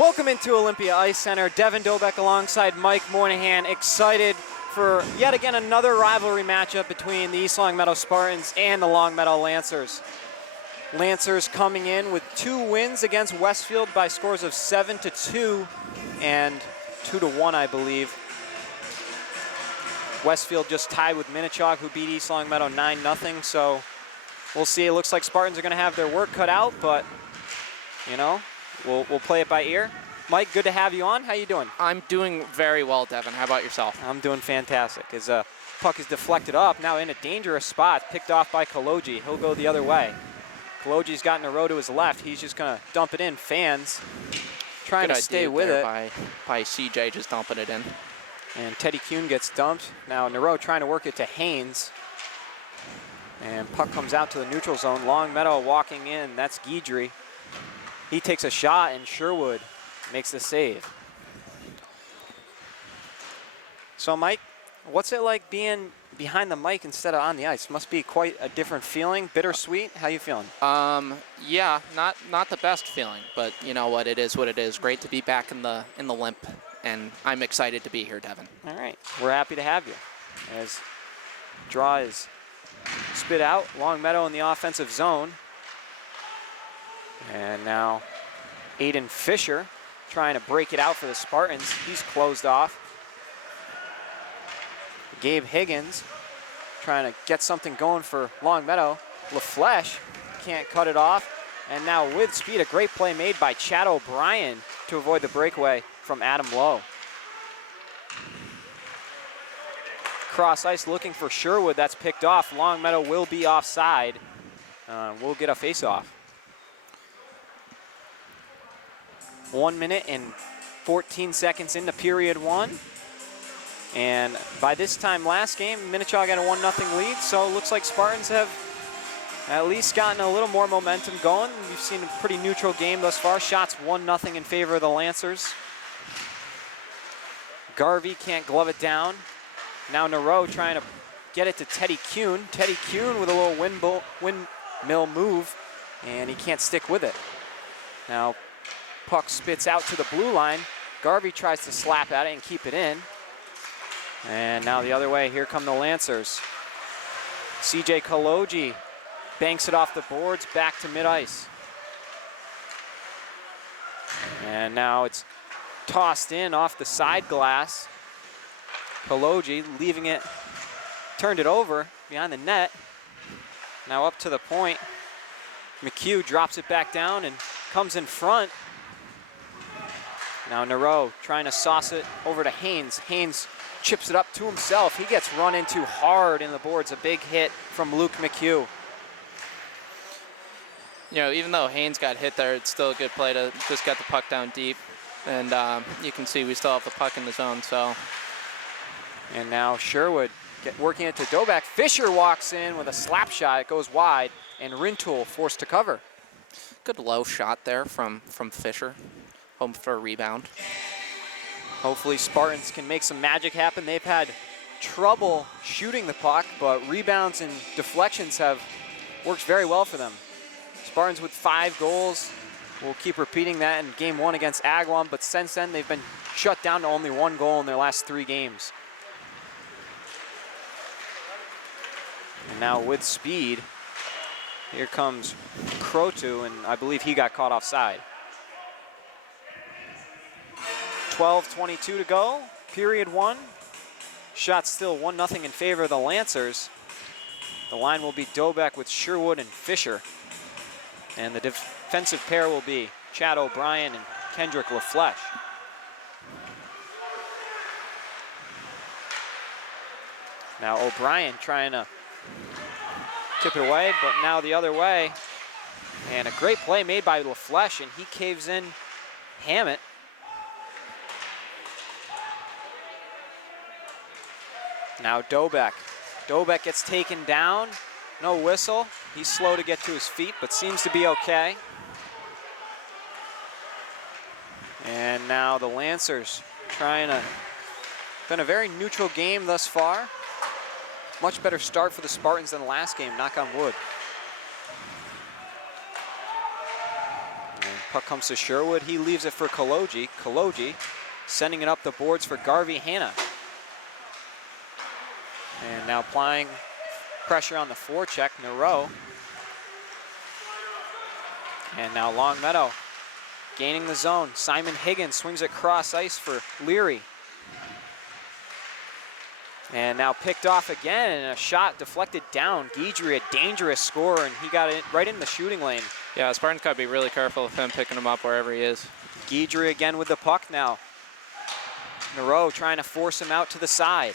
Welcome into Olympia Ice Center. Devin Dobeck alongside Mike Moynihan, excited for yet again another rivalry matchup between the East Longmeadow Spartans and the Longmeadow Lancers. Lancers coming in with 2 wins against Westfield by scores of 7-2 and 2-1, I believe. Westfield just tied with Minnechaug, who beat East Longmeadow 9-0. So we'll see. It looks like Spartans are going to have their work cut out, but you know, we'll play it by ear. Mike, good to have you on. How you doing? I'm doing very well, Devin. How about yourself? I'm doing fantastic. As puck is deflected up, now in a dangerous spot, picked off by Kaloji. He'll go the other way. Kaloji's gotten a row to his left. He's just going to dump it in. Fans trying to stay with it. By CJ just dumping it in. And Teddy Kuhn gets dumped. Now Nero trying to work it to Haynes. And puck comes out to the neutral zone. Longmeadow walking in. That's Guidry. He takes a shot, and Sherwood makes the save. So, Mike, what's it like being behind the mic instead of on the ice? Must be quite a different feeling. Bittersweet. How you feeling? Yeah, not the best feeling, but you know what? It is what it is. Great to be back in the limp, and I'm excited to be here, Devin. All right, we're happy to have you. As draw is spit out, Longmeadow in the offensive zone. And now Aiden Fisher trying to break it out for the Spartans. He's closed off. Gabe Higgins trying to get something going for Longmeadow. LaFleche can't cut it off. And now with speed, a great play made by Chad O'Brien to avoid the breakaway from Adam Lowe. Cross ice looking for Sherwood. That's picked off. Longmeadow will be offside. We'll get a face-off. 1 minute and 14 seconds into period 1. And by this time last game, Minnechaug had a 1-0 lead, so it looks like Spartans have at least gotten a little more momentum going. We've seen a pretty neutral game thus far. Shots 1-0 in favor of the Lancers. Garvey can't glove it down. Now Nero trying to get it to Teddy Kuhn. Teddy Kuhn with a little windmill move, and he can't stick with it. Now puck spits out to the blue line. Garvey tries to slap at it and keep it in. And now the other way, here come the Lancers. CJ Kaloji banks it off the boards back to mid-ice. And now it's tossed in off the side glass. Kaloji leaving it, turned it over behind the net. Now up to the point. McHugh drops it back down and comes in front. Now Nero trying to sauce it over to Haynes. Haynes chips it up to himself. He gets run into hard in the boards. A big hit from Luke McHugh. You know, even though Haynes got hit there, it's still a good play to just get the puck down deep. And you can see we still have the puck in the zone, so. And now Sherwood working it to Dobeck. Fisher walks in with a slap shot. It goes wide, and Rintoul forced to cover. Good low shot there from Fisher. Home for a rebound. Hopefully Spartans can make some magic happen. They've had trouble shooting the puck, but rebounds and deflections have worked very well for them. Spartans with 5 goals. We'll keep repeating that in game 1 against Agawam, but since then they've been shut down to only 1 goal in their last 3 games. And now with speed, here comes Crotu, and I believe he got caught offside. 12:22 to go, period 1. Shots still 1-0 in favor of the Lancers. The line will be Dobeck with Sherwood and Fisher. And the defensive pair will be Chad O'Brien and Kendrick LaFleche. Now O'Brien trying to tip it away, but now the other way. And a great play made by LaFleche, and he caves in Hammett. Now Dobeck. Dobeck gets taken down. No whistle. He's slow to get to his feet, but seems to be okay. And now the Lancers trying to, been a very neutral game thus far. Much better start for the Spartans than the last game, knock on wood. And Puck comes to Sherwood. He leaves it for Kaloji. Kaloji sending it up the boards for Garvey Hanna. And now applying pressure on the forecheck, Nero. And now Longmeadow gaining the zone. Simon Higgins swings it cross ice for Leary. And now picked off again, and a shot deflected down. Guidry, a dangerous scorer, and he got it right in the shooting lane. Yeah, Spartans got to be really careful of him picking him up wherever he is. Guidry again with the puck now. Nero trying to force him out to the side.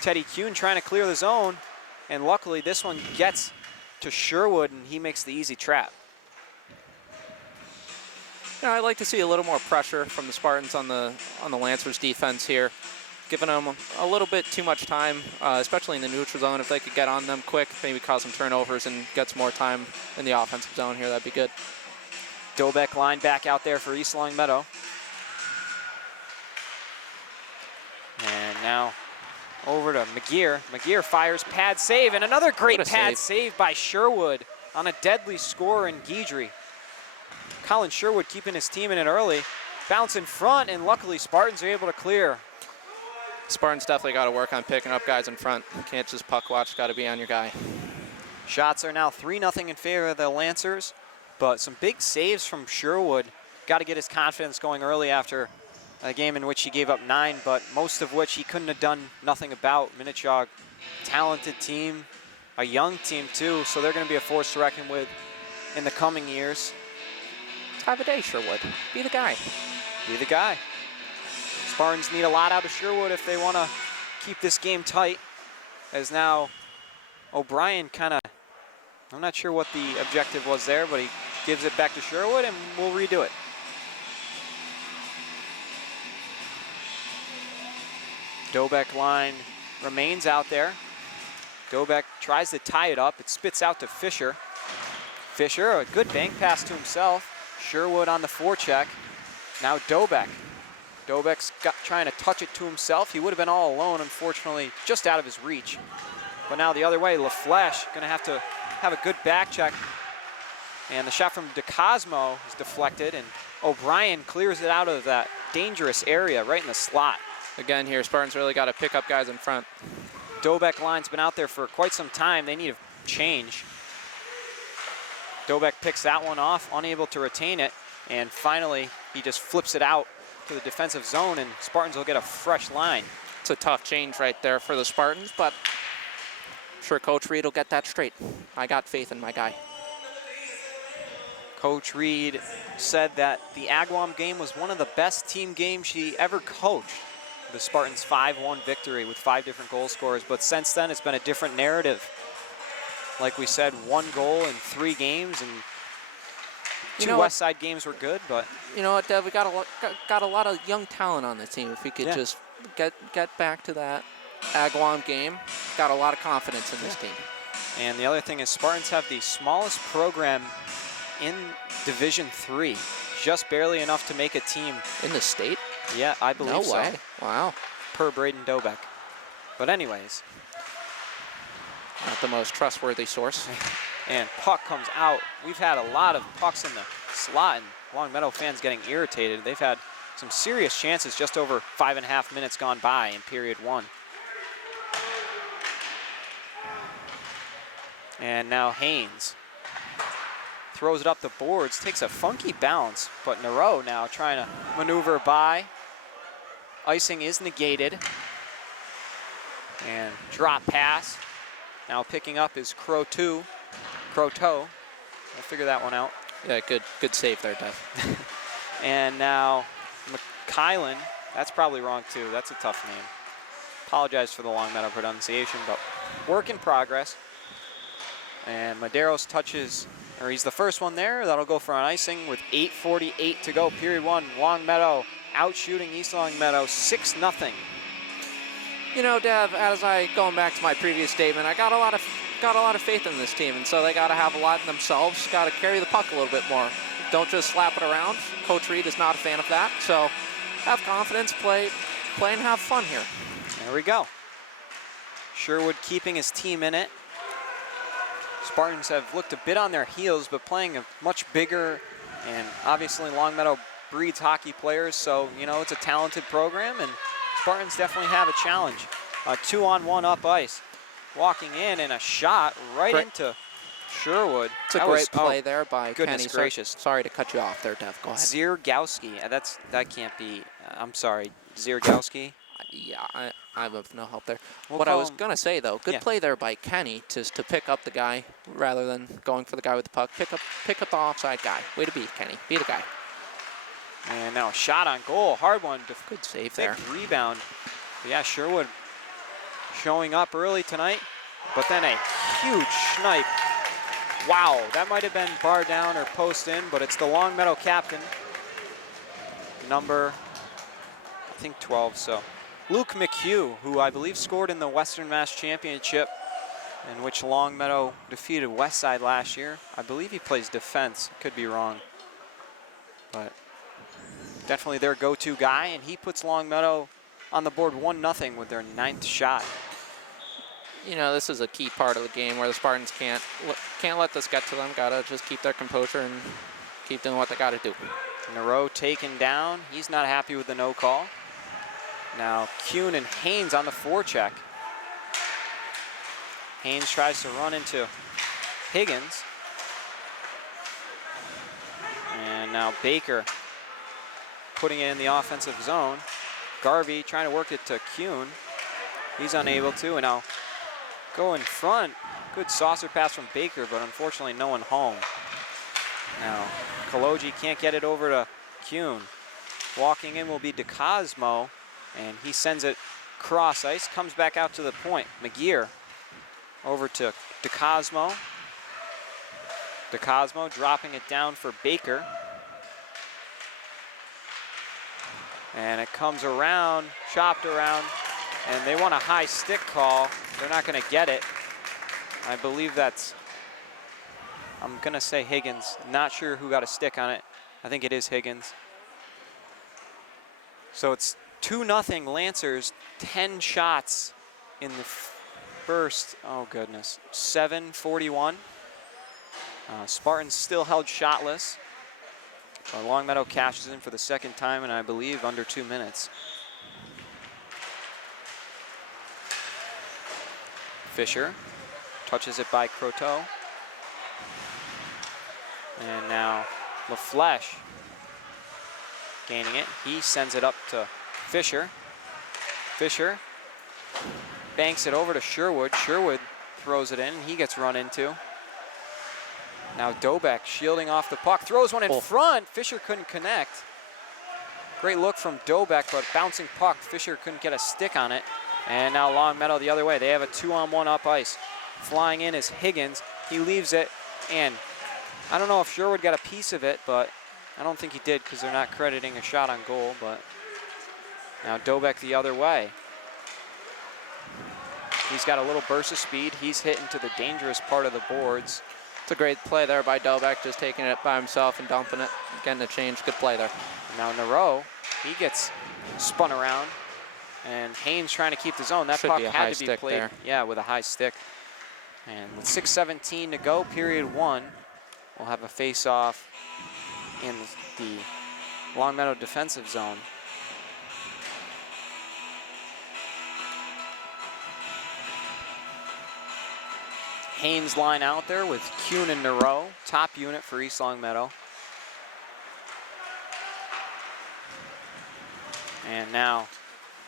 Teddy Kuhn trying to clear the zone, and luckily this one gets to Sherwood, and he makes the easy trap. Yeah, I'd like to see a little more pressure from the Spartans on the Lancers defense here. Giving them a little bit too much time, especially in the neutral zone. If they could get on them quick, maybe cause some turnovers and get some more time in the offensive zone here, that'd be good. Dobeck line back out there for East Longmeadow. And now over to McGear. McGear fires pad save, and another great pad save by Sherwood on a deadly score in Guidry. Colin Sherwood keeping his team in it early. Bounce in front, and luckily Spartans are able to clear. Spartans definitely got to work on picking up guys in front. You can't just puck watch, got to be on your guy. Shots are now 3-0 in favor of the Lancers, but some big saves from Sherwood. Got to get his confidence going early after a game in which he gave up 9, but most of which he couldn't have done nothing about. Minnetonka, talented team, a young team too, so they're going to be a force to reckon with in the coming years. Have a day, Sherwood. Be the guy. Be the guy. Spartans need a lot out of Sherwood if they want to keep this game tight, as now O'Brien kind of, I'm not sure what the objective was there, but he gives it back to Sherwood, and we'll redo it. Dobeck line remains out there. Dobeck tries to tie it up. It spits out to Fisher. Fisher, a good bank pass to himself. Sherwood on the forecheck. Now Dobeck. Dobeck's trying to touch it to himself. He would have been all alone, unfortunately, just out of his reach. But now the other way, LaFleche going to have a good back check. And the shot from DeCosmo is deflected, and O'Brien clears it out of that dangerous area right in the slot. Again here, Spartans really got to pick up guys in front. Dobeck line's been out there for quite some time. They need a change. Dobeck picks that one off, unable to retain it, and finally he just flips it out to the defensive zone, and Spartans will get a fresh line. It's a tough change right there for the Spartans, but I'm sure Coach Reed will get that straight. I got faith in my guy. Coach Reed said that the Agawam game was one of the best team games she ever coached. The Spartans' 5-1 victory with 5 different goal scorers, but since then it's been a different narrative. Like we said, 1 goal in 3 games, and 2 West Side games were good, but you know what, Dev? We got a lot of young talent on the team. If we could just get back to that Agawam game, got a lot of confidence in this team. And the other thing is, Spartans have the smallest program in Division III, just barely enough to make a team in the state. Yeah, I believe so. No way! Wow. Per Braden Dobeck. But anyways, not the most trustworthy source. And puck comes out. We've had a lot of pucks in the slot, and Longmeadow fans getting irritated. They've had some serious chances just over 5.5 minutes gone by in period 1. And now Haynes throws it up the boards, takes a funky bounce, but Nero now trying to maneuver by. Icing is negated. And drop pass. Now picking up is Croteau. I'll figure that one out. Yeah, good save there, Dev. And now McKylan, that's probably wrong too. That's a tough name. Apologize for the Longmeadow pronunciation, but work in progress. And Maderos touches, or he's the first one there. That'll go for an icing with 8:48 to go, period 1. Longmeadow out shooting East Longmeadow 6-0. You know, Dev, as going back to my previous statement, I got a lot of faith in this team, and so they got to have a lot in themselves. Got to carry the puck a little bit more. Don't just slap it around. Coach Reed is not a fan of that, so have confidence, play and have fun here. There we go. Sherwood keeping his team in it. Spartans have looked a bit on their heels, but playing a much bigger, and obviously Longmeadow breeds hockey players, so, you know, it's a talented program, and Spartans definitely have a challenge. A 2-on-1 up ice. Walking in and a shot right into Sherwood. It's a great play there by goodness Kenny. gracious. Sorry to cut you off there, Dev. Go ahead. Ziergowski. That can't be. I'm sorry. Ziergowski. Yeah, I have no help there. We'll what I call was him- going to say, though, good Yeah. play there by Kenny to pick up the guy rather than going for the guy with the puck. Pick up the offside guy. Way to be, Kenny. Be the guy. And now a shot on goal. Hard one. Good save Thick there. rebound. But yeah, Sherwood showing up early tonight. But then a huge snipe. Wow, that might have been bar down or post in, but it's the Longmeadow captain. Number, I think 12, so. Luke McHugh, who I believe scored in the Western Mass Championship, in which Longmeadow defeated Westside last year. I believe he plays defense, could be wrong. But definitely their go-to guy, and he puts Longmeadow on the board 1-0 with their 9th shot. You know, this is a key part of the game where the Spartans can't let this get to them. Gotta just keep their composure and keep doing what they gotta do. Nero taken down. He's not happy with the no call. Now Kuhn and Haynes on the forecheck. Haynes tries to run into Higgins. And now Baker putting it in the offensive zone. Garvey trying to work it to Kuhn. He's unable to, and now go in front. Good saucer pass from Baker, but unfortunately no one home. Now Kaloji can't get it over to Kuhn. Walking in will be DeCosmo, and he sends it cross ice, comes back out to the point. McGear over to DeCosmo. DeCosmo dropping it down for Baker. And it comes around, chopped around, and they want a high stick call. They're not going to get it. I believe that's, I'm going to say Higgins. Not sure who got a stick on it. I think it is Higgins. So it's 2-0 Lancers, 10 shots in the first, oh goodness, 7:41. Spartans still held shotless. Longmeadow cashes in for the second time, and I believe under 2 minutes. Fisher touches it by Croteau. And now LaFleche gaining it. He sends it up to Fisher. Fisher banks it over to Sherwood. Sherwood throws it in, and he gets run into. Now Dobek shielding off the puck, throws one in front. Fisher couldn't connect. Great look from Dobek, but bouncing puck. Fisher couldn't get a stick on it. And now Longmeadow the other way. They have a 2-on-1 up ice. Flying in is Higgins. He leaves it, and I don't know if Sherwood got a piece of it, but I don't think he did because they're not crediting a shot on goal. But now Dobek the other way. He's got a little burst of speed. He's hitting to the dangerous part of the boards. It's a great play there by Dobek, just taking it by himself and dumping it, getting a change. Good play there. Now Nero, he gets spun around, and Haynes trying to keep the zone. That Should puck be a had high to be stick played, there. yeah, with a high stick. And with 6:17 to go, period 1, we'll have a face-off in the Longmeadow defensive zone. Haynes line out there with Kuhn and Nero, top unit for East Longmeadow. And now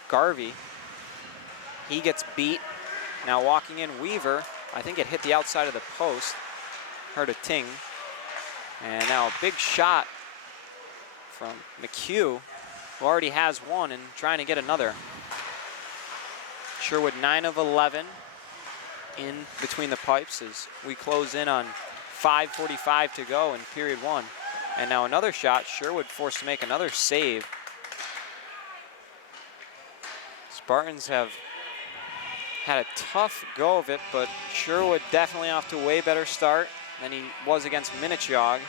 Garvey, he gets beat. Now walking in Weaver, I think it hit the outside of the post, heard a ting. And now a big shot from McHugh, who already has one and trying to get another. Sherwood 9 of 11 in between the pipes as we close in on 5:45 to go in period 1. And now another shot, Sherwood forced to make another save. Spartans have had a tough go of it, but Sherwood definitely off to a way better start than he was against Minnechaug.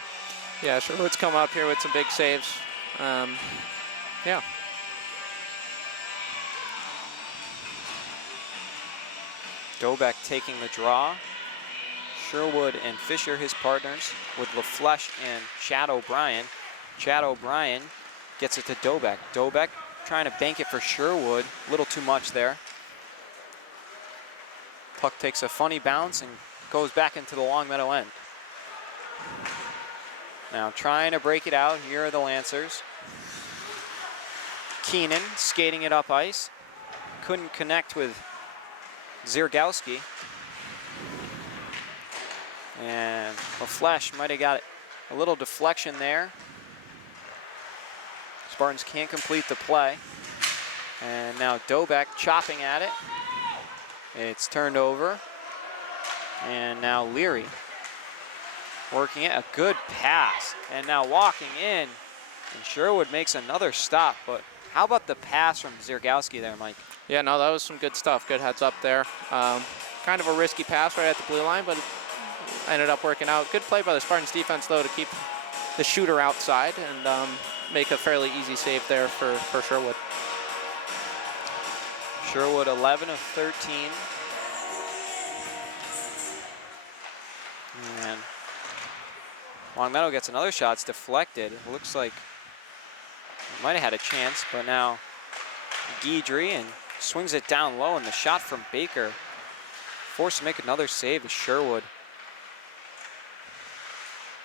Yeah, Sherwood's come up here with some big saves. Yeah. Dobek taking the draw. Sherwood and Fisher, his partners, with LaFleche and Chad O'Brien. Chad O'Brien gets it to Dobeck. Dobeck trying to bank it for Sherwood. A little too much there. Puck takes a funny bounce and goes back into the Longmeadow end. Now trying to break it out. Here are the Lancers. Keenan skating it up ice. Couldn't connect with Ziergowski. And LaFleche might have got a little deflection there. Spartans can't complete the play. And now Dobeck chopping at it. It's turned over. And now Leary working it. A good pass. And now walking in. And Sherwood makes another stop. But how about the pass from Ziergowski there, Mike? Yeah, no, that was some good stuff. Good heads up there. Kind of a risky pass right at the blue line, but it ended up working out. Good play by the Spartans defense, though, to keep the shooter outside and make a fairly easy save there for Sherwood. Sherwood 11 of 13. And Longmeadow gets another shot. It's deflected. It looks like he might have had a chance, but now Guidry and swings it down low, and the shot from Baker forced to make another save is Sherwood.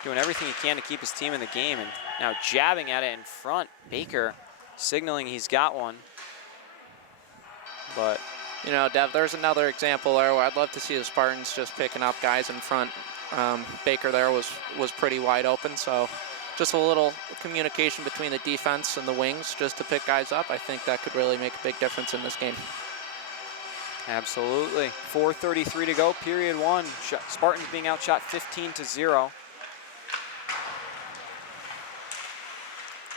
Doing everything he can to keep his team in the game, and now jabbing at it in front. Baker signaling he's got one. But, you know, Dev, there's another example there where I'd love to see the Spartans just picking up guys in front. Baker there was pretty wide open, so just a little communication between the defense and the wings just to pick guys up. I think that could really make a big difference in this game. Absolutely. 4:33 to go, period one. Spartans being outshot 15-0.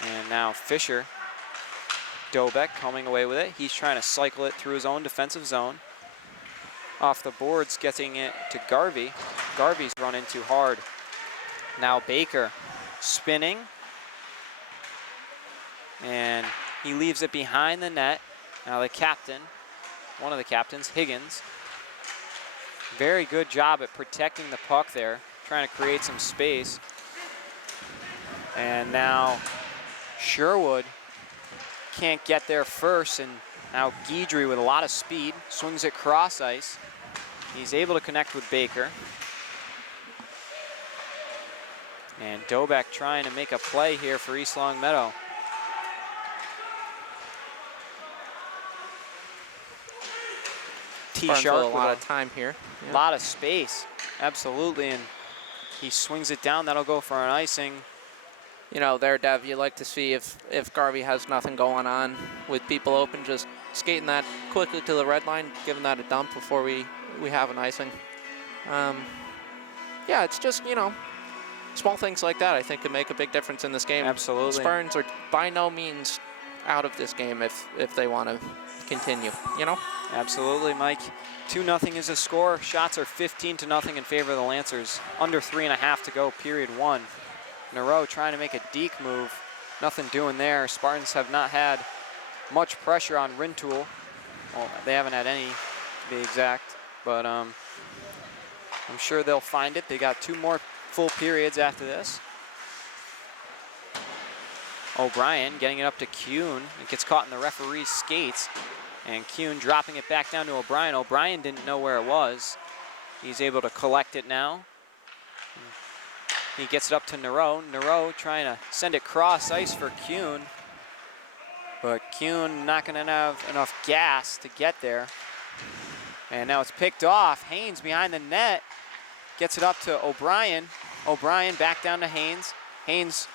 And now Fisher. Dobeck coming away with it. He's trying to cycle it through his own defensive zone. Off the boards, getting it to Garvey. Garvey's run in too hard. Now Baker spinning. And he leaves it behind the net. Now the captain, one of the captains, Higgins. Very good job at protecting the puck there, trying to create some space. And now Sherwood can't get there first, and now Guidry with a lot of speed swings it cross ice. He's able to connect with Baker. And Dobeck trying to make a play here for East Longmeadow. T-Sharp a lot of time here. A lot of space, absolutely, and he swings it down. That'll go for an icing. You know, there, Dev, you like to see if Garvey has nothing going on with people open, just skating that quickly to the red line, giving that a dump before we have an icing. Yeah, it's just, you know, small things like that I think could make a big difference in this game. Absolutely. Spartans are by no means out of this game if they want to continue, you know? Absolutely, Mike. 2-0 is the score. Shots are 15-0 in favor of the Lancers. Under 3.5 to go, period one. Nareau trying to make a deke move. Nothing doing there. Spartans have not had much pressure on Rintoul. Well, they haven't had any, to be exact. But I'm sure they'll find it. They got 2 more full periods after this. O'Brien getting it up to Kuhn. It gets caught in the referee's skates. And Kuhn dropping it back down to O'Brien. O'Brien didn't know where it was. He's able to collect it now. He gets it up to Nareau. Nareau trying to send it cross ice for Kuhn. But Kuhn not going to have enough gas to get there. And now it's picked off. Haynes behind the net. Gets it up to O'Brien. O'Brien back down to Haynes. Haynes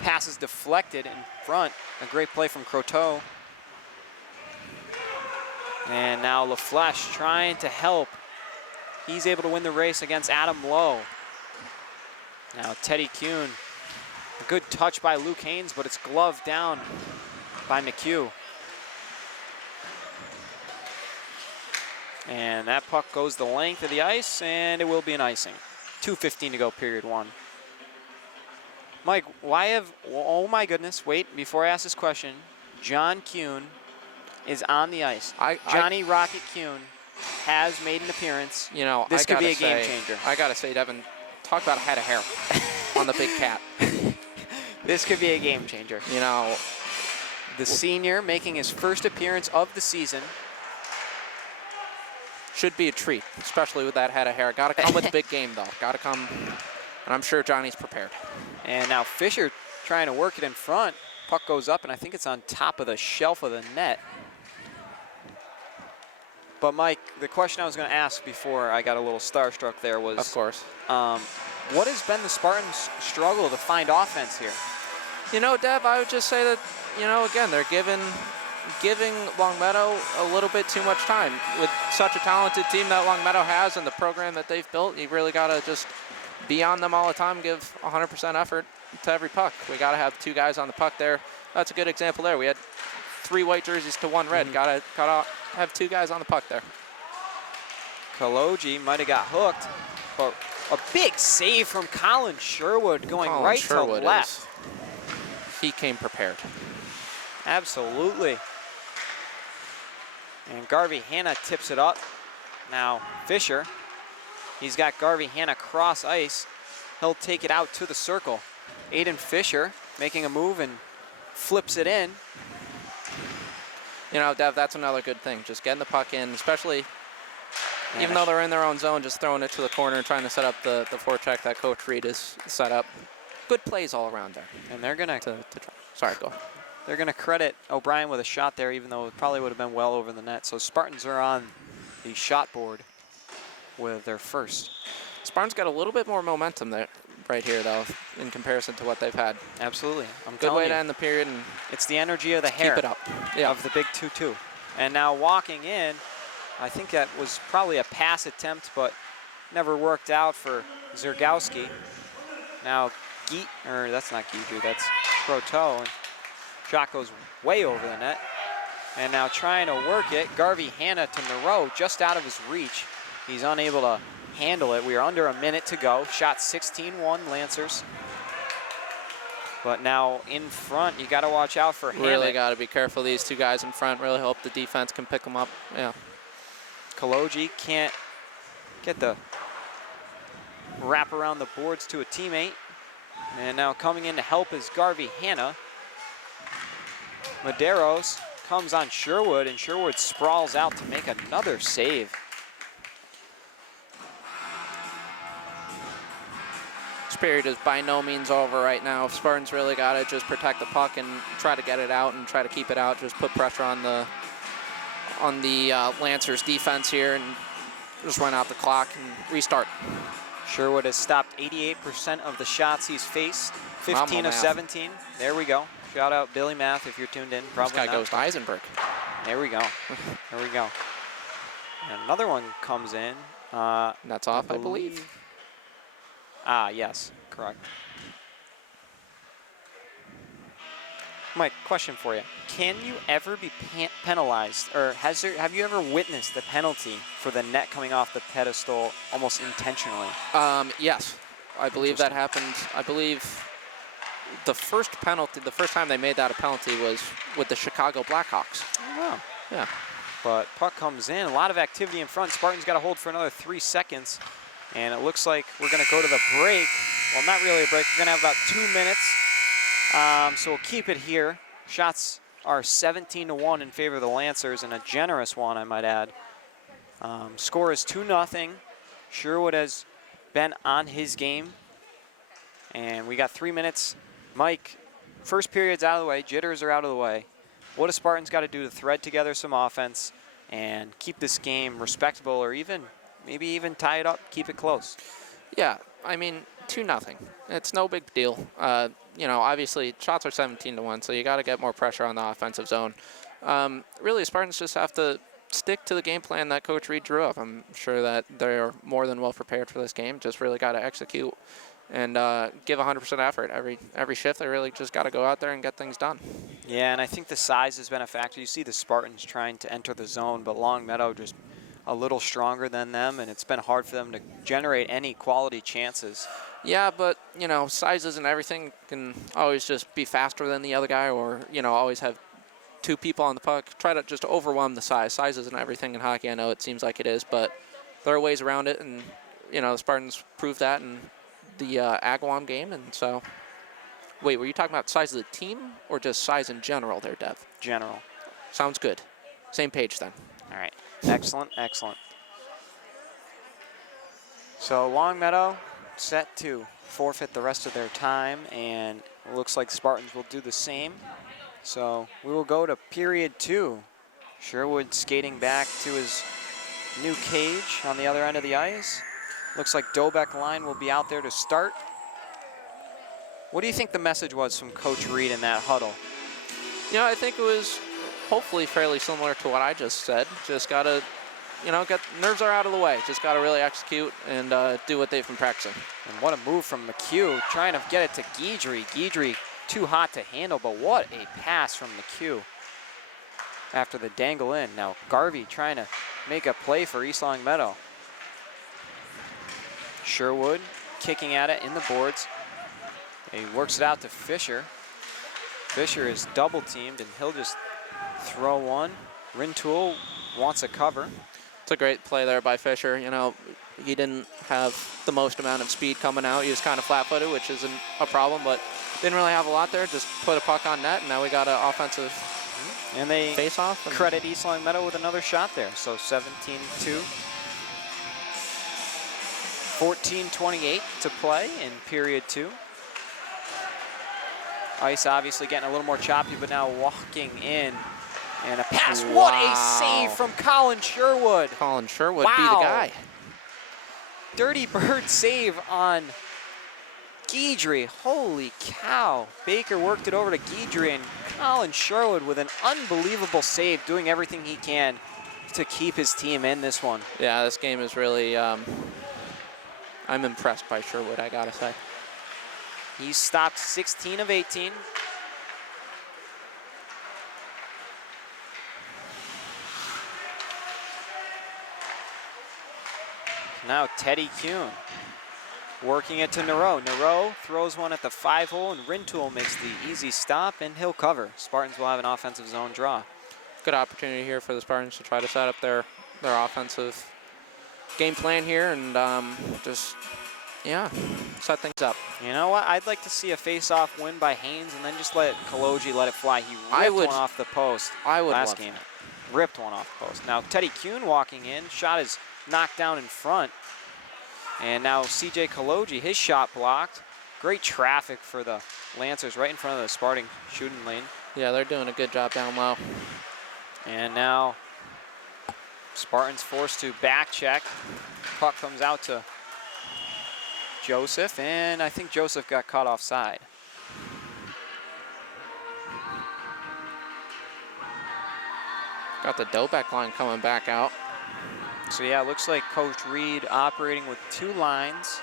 passes deflected in front. A great play from Croteau. And now LaFleche trying to help. He's able to win the race against Adam Lowe. Now Teddy Kuhn, a good touch by Luke Haynes, but it's gloved down by McHugh. And that puck goes the length of the ice, and it will be an icing. 2:15 to go, period one. Mike, why have, oh my goodness, wait, before I ask this question, John Kuhn is on the ice. Johnny Rocket Kuhn has made an appearance. You know, This could be a game changer. I gotta say, Devin, talk about a head of hair on the big cat. This could be a game changer. You know, The senior making his first appearance of the season. should be a treat, especially with that head of hair. Gotta come with the big game, though. Gotta come, and I'm sure Johnny's prepared. And now Fisher trying to work it in front. Puck goes up, and I think it's on top of the shelf of the net. But Mike, the question I was going to ask before I got a little starstruck there was, Of course. what has been the Spartans' struggle to find offense here? You know, Dev, I would just say that, you know, again, they're giving Longmeadow a little bit too much time. With such a talented team that Longmeadow has and the program that they've built, you really got to just be on them all the time, give 100% effort to every puck. We got to have 2 guys on the puck there. That's a good example there. We had 3 white jerseys to 1 red. Gotta have 2 guys on the puck there. Kaloji might have got hooked, but a big save from Colin Sherwood going right to left. He came prepared. Absolutely. And Garvey Hanna tips it up. Now Fisher, he's got Garvey Hanna cross ice. He'll take it out to the circle. Aiden Fisher making a move and flips it in. You know, Dev, that's another good thing. Just getting the puck in, especially even though they're in their own zone, just throwing it to the corner and trying to set up the forecheck that Coach Reed has set up. Good plays all around there. And they're gonna Sorry, go ahead. They're gonna credit O'Brien with a shot there, even though it probably would have been well over the net. So Spartans are on the shot board with their first. Spartans got a little bit more momentum there, right here, though, in comparison to what they've had. Absolutely. Good way to end the period. And it's the energy of the hair. Keep it up. Of the big 2-2. And now walking in, I think that was probably a pass attempt, but never worked out for Zergowski. Now that's not Guidry, that's Croteau. And shot goes way over the net. And now trying to work it, Garvey Hanna to Moreau, just out of his reach. He's unable to handle it. We are under a minute to go. Shot 16-1 Lancers. But now in front, you got to watch out for Hanna. Really got to be careful. These 2 guys in front really hope the defense can pick them up. Yeah. Kaloji can't get the wrap around the boards to a teammate. And now coming in to help is Garvey Hanna. Medeiros comes on Sherwood, and Sherwood sprawls out to make another save. This period is by no means over right now. Spartans really got to just protect the puck and try to get it out and try to keep it out. Just put pressure on the Lancers defense here and just run out the clock and restart. Sherwood has stopped 88% of the shots he's faced, 15 of 17. There we go. Shout out Billy Math if you're tuned in. Probably this guy not. goes to Eisenberg. There we go. There we go. And another one comes in. That's off, I believe. Yes, correct. Mike, question for you. Can you ever be penalized, or have you ever witnessed the penalty for the net coming off the pedestal almost intentionally? Yes, I believe that happened. I believe the first time they made that a penalty was with the Chicago Blackhawks. Oh, wow. Yeah. But puck comes in, a lot of activity in front. Spartans got to hold for another 3 seconds. And it looks like we're going to go to the break. Well, not really a break. We're going to have about 2 minutes. So we'll keep it here. Shots are 17-1 in favor of the Lancers, and a generous one, I might add. Score is 2-0. Sherwood has been on his game. And we got 3 minutes. Mike, first period's out of the way. Jitters are out of the way. What do Spartans got to do to thread together some offense and keep this game respectable, or maybe even tie it up, keep it close? Yeah, I mean, 2-0. It's no big deal. You know, obviously, shots are 17-1, so you got to get more pressure on the offensive zone. Really, Spartans just have to stick to the game plan that Coach Reed drew up. I'm sure that they're more than well prepared for this game. Just really got to execute and give 100% effort. Every shift, they really just got to go out there and get things done. Yeah, and I think the size has been a factor. You see the Spartans trying to enter the zone, but Longmeadow just a little stronger than them, and it's been hard for them to generate any quality chances. Yeah, but, you know, size isn't everything. Can always just be faster than the other guy, or, you know, always have 2 people on the puck, try to just overwhelm the size. Size isn't everything in hockey. I know it seems like it is, but there are ways around it, and the Spartans proved that in the Agawam game, and so. Wait, were you talking about size of the team or just size in general there, Dev? General. Sounds good. Same page then. All right. Excellent, excellent. So Longmeadow set to forfeit the rest of their time, and it looks like Spartans will do the same. So we will go to period 2. Sherwood skating back to his new cage on the other end of the ice. Looks like Dobeck line will be out there to start. What do you think the message was from Coach Reed in that huddle? I think it was hopefully fairly similar to what I just said. Just got to, get nerves are out of the way. Just got to really execute and do what they've been practicing. And what a move from McHugh, trying to get it to Guidry. Guidry too hot to handle, but what a pass from McHugh after the dangle in. Now Garvey trying to make a play for East Longmeadow. Sherwood kicking at it in the boards. He works it out to Fisher. Fisher is double teamed, and he'll just throw one. Rintoul wants a cover. It's a great play there by Fisher. He didn't have the most amount of speed coming out. He was kind of flat-footed, which isn't a problem, but didn't really have a lot there. Just put a puck on net, and now we got an offensive and they face-off. Credit East Longmeadow with another shot there. So 17-2. 14:28 to play in period 2. Ice obviously getting a little more choppy, but now walking in. And a pass. Wow. What a save from Colin Sherwood. Colin Sherwood Wow. be the guy. Dirty bird save on Guidry. Holy cow. Baker worked it over to Guidry, and Colin Sherwood with an unbelievable save, doing everything he can to keep his team in this one. Yeah, this game is really, I'm impressed by Sherwood, I gotta say. He's stopped 16 of 18. Now Teddy Kuhn working it to Nero. Nero throws one at the 5-hole, and Rintoul makes the easy stop, and he'll cover. Spartans will have an offensive zone draw. Good opportunity here for the Spartans to try to set up their offensive game plan here and set things up. You know what? I'd like to see a face-off win by Haynes, and then just let Kaloji let it fly. He ripped one off the post last game. Ripped one off the post. Now Teddy Kuhn walking in. Shot is knocked down in front. And now CJ Kaloji, his shot blocked. Great traffic for the Lancers right in front of the Spartan shooting lane. Yeah, they're doing a good job down low. And now Spartans forced to back check. Puck comes out to Joseph, and I think Joseph got caught offside. Got the Dobeck line coming back out. So yeah, it looks like Coach Reed operating with 2 lines,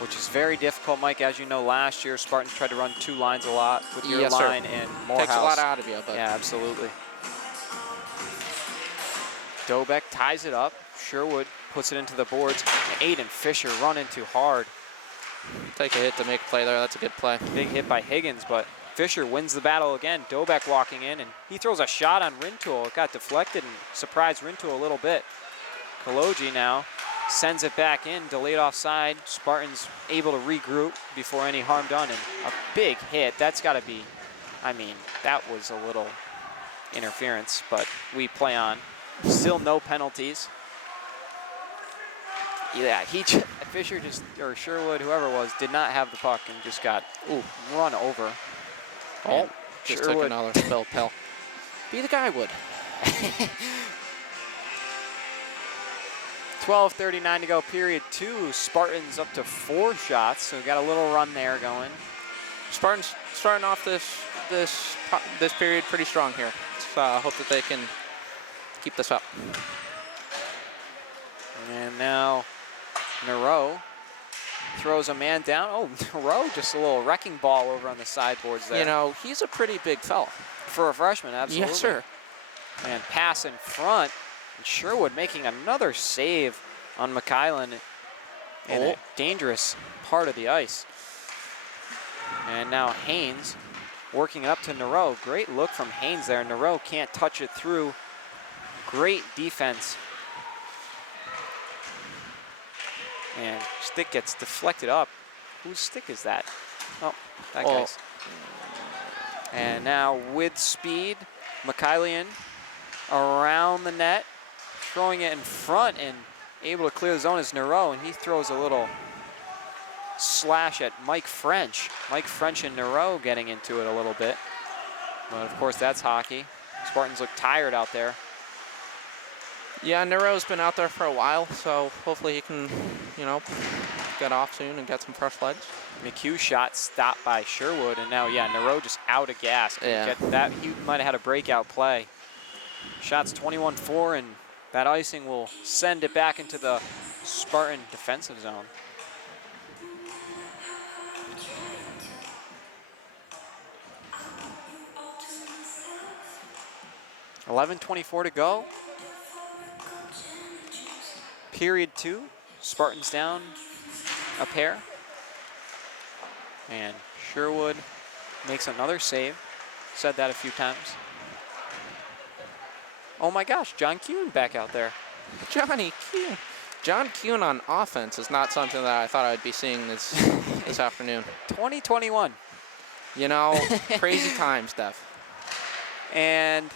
which is very difficult, Mike. As you know, last year Spartans tried to run 2 lines a lot with your Yes, line sir. and Morehouse. Takes a lot out of you, but yeah, absolutely. Dobeck ties it up. Sherwood puts it into the boards. Aiden Fisher running too hard. take a hit to make a play there. That's a good play. Big hit by Higgins, but Fisher wins the battle again. Dobeck walking in, and he throws a shot on Rintoul. It got deflected and surprised Rintoul a little bit. Kaloji now sends it back in, delayed offside. Spartans able to regroup before any harm done, and a big hit. That's got to be, I mean, that was a little interference, but we play on. Still no penalties. Yeah, Fisher just, or Sherwood, whoever it was, did not have the puck and just got run over. Oh, just took another spell pill. Be the guy, Wood. 12:39 to go, period 2. Spartans up to 4 shots, so we got a little run there going. Spartans starting off this period pretty strong here. So I hope that they can keep this up. And now Nero throws a man down. Oh, Nero, just a little wrecking ball over on the sideboards there. You know, he's a pretty big fella. For a freshman, absolutely. Yes, sir. And pass in front. And Sherwood making another save on McKylan in a dangerous part of the ice. And now Haynes working it up to Nareau. Great look from Haynes there. Nareau can't touch it through. Great defense. And stick gets deflected up. Whose stick is that? Oh, that guy's. And now with speed, Mikhailian around the net, throwing it in front and able to clear the zone is Nareau, and he throws a little slash at Mike French. Mike French and Nareau getting into it a little bit. But of course, that's hockey. Spartans look tired out there. Yeah, Nareau's been out there for a while, so hopefully he can, get off soon and get some fresh legs. McHugh shot stopped by Sherwood, and now, yeah, Nareau just out of gas. Yeah. Get that, he might have had a breakout play. Shots 21-4, and that icing will send it back into the Spartan defensive zone. $11:24 to go. Period 2. Spartans down a pair. And Sherwood makes another save. Said that a few times. Oh my gosh, John Kuhn back out there. Johnny Kuhn. John Kuhn on offense is not something that I thought I'd be seeing this afternoon. 2021. Crazy times, Dev. And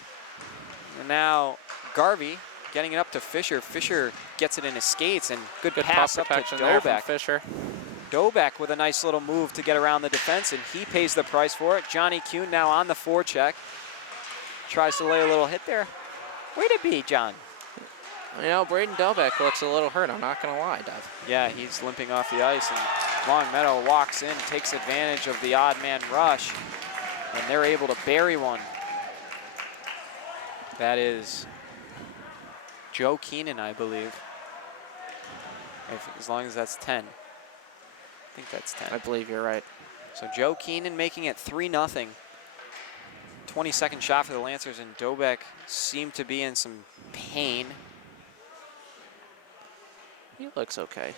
now Garvey getting it up to Fisher. Fisher gets it in his skates, and good pass up to Dobek. Fisher. Dobek with a nice little move to get around the defense, and he pays the price for it. Johnny Kuhn now on the forecheck. Tries to lay a little hit there. Way to be, John. Braden Dobek looks a little hurt, I'm not going to lie, Dev. Yeah, he's limping off the ice, and Longmeadow walks in, takes advantage of the odd man rush, and they're able to bury one. That is Joe Keenan, I believe. As long as that's 10. I think that's 10. I believe you're right. So Joe Keenan making it 3-0. 22nd shot for the Lancers, and Dobek seemed to be in some pain. He looks okay.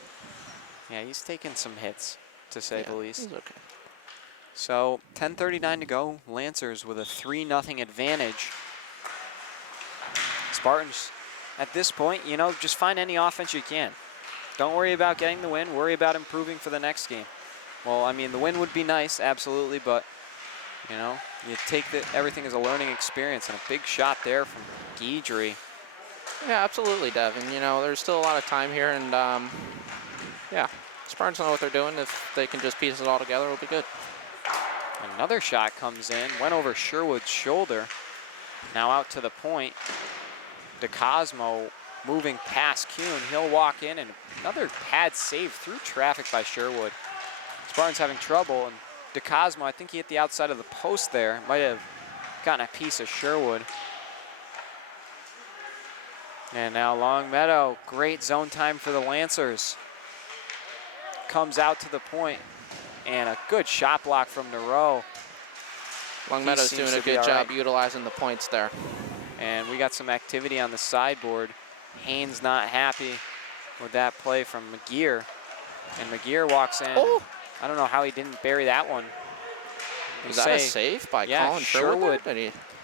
Yeah, he's taken some hits, to say the least. He's okay. So 10:39 to go. Lancers with a 3-0 advantage. Spartans, at this point, just find any offense you can. Don't worry about getting the win. Worry about improving for the next game. Well, I mean, the win would be nice, absolutely, but, you take everything as a learning experience, and a big shot there from Guidry. Yeah, absolutely, Devin. There's still a lot of time here, and, Spartans know what they're doing. If they can just piece it all together, it'll be good. Another shot comes in, went over Sherwood's shoulder. Now out to the point. DeCosmo moving past Kuhn. He'll walk in, and another pad save through traffic by Sherwood. Spartans having trouble, and DeCosmo, I think he hit the outside of the post there. Might have gotten a piece of Sherwood. And now Longmeadow, great zone time for the Lancers. Comes out to the point, and a good shot block from Nareau. Longmeadow's doing a good job utilizing the points there. And we got some activity on the sideboard. Haynes not happy with that play from McGear. And McGear walks in. Oh! I don't know how he didn't bury that one. Was that a save by Colin Sherwood?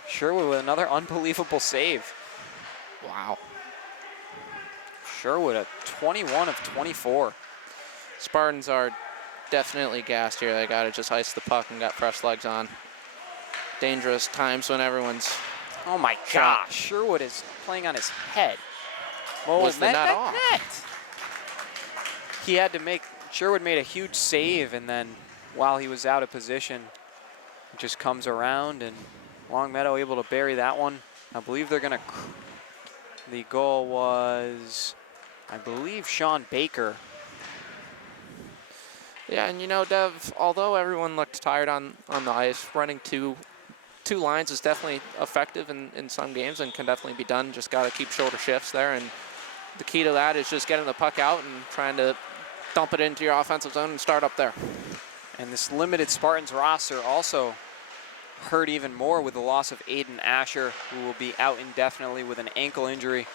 Sherwood with another unbelievable save. Wow. Sherwood at 21 of 24. Spartans are definitely gassed here. They got to just ice the puck and got fresh legs on. Dangerous times when everyone's... Oh my gosh, Sherwood is playing on his head. Well, was the net off? He had to Sherwood made a huge save, and then while he was out of position, it just comes around, and Longmeadow able to bury that one. I believe they're gonna, the goal was, I believe, Sean Baker. Yeah, and Dev, although everyone looked tired on the ice, running two lines is definitely effective in some games and can definitely be done. Just got to keep shoulder shifts there, and the key to that is just getting the puck out and trying to dump it into your offensive zone and start up there. And this limited Spartans roster also hurt even more with the loss of Aiden Asher, who will be out indefinitely with an ankle injury.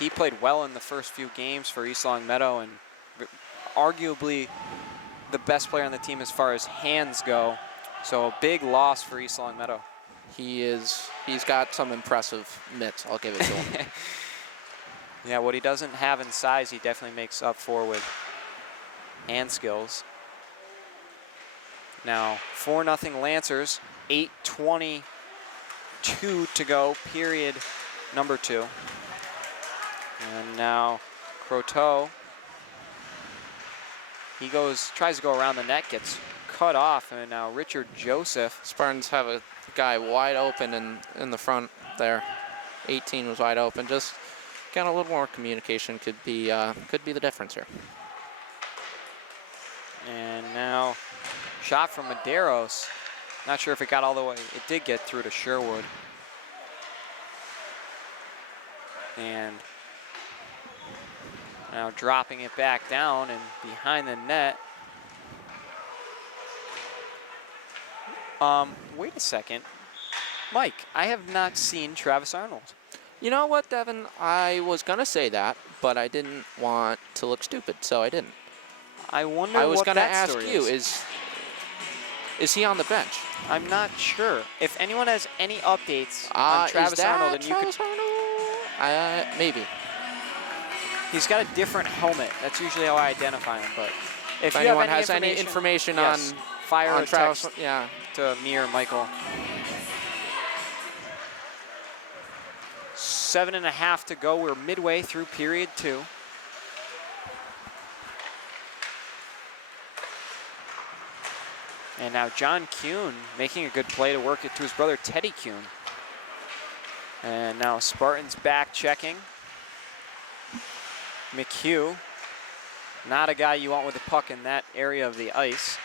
He played well in the first few games for East Longmeadow, and arguably the best player on the team as far as hands go. So a big loss for East Longmeadow. He's got some impressive mitts. I'll give it to him. Yeah, what he doesn't have in size, he definitely makes up for with hand skills. Now, 4-0 Lancers, 8:22 to go, period number 2. And now Croteau, he tries to go around the net, gets cut off, and now Richard Joseph. Spartans have a guy wide open in the front there. 18 was wide open. Just got a little more communication could be the difference here. And now shot from Medeiros. Not sure if it got all the way. It did get through to Sherwood. And now dropping it back down and behind the net. Wait a second. Mike, I have not seen Travis Arnold. You know what, Devin? I was going to say that, but I didn't want to look stupid, so I didn't. I wonder I was what going to that ask story you, is. Is he on the bench? I'm not sure. If anyone has any updates on Travis Arnold, and you could. Maybe. He's got a different helmet. That's usually how I identify him. But if you anyone have has any information yes, on fire on a Travis, text yeah, to me or Michael. 7.5 to go. We're midway through period 2. And now John Kuhn making a good play to work it to his brother Teddy Kuhn. And now Spartans back checking. McHugh, not a guy you want with the puck in that area of the ice.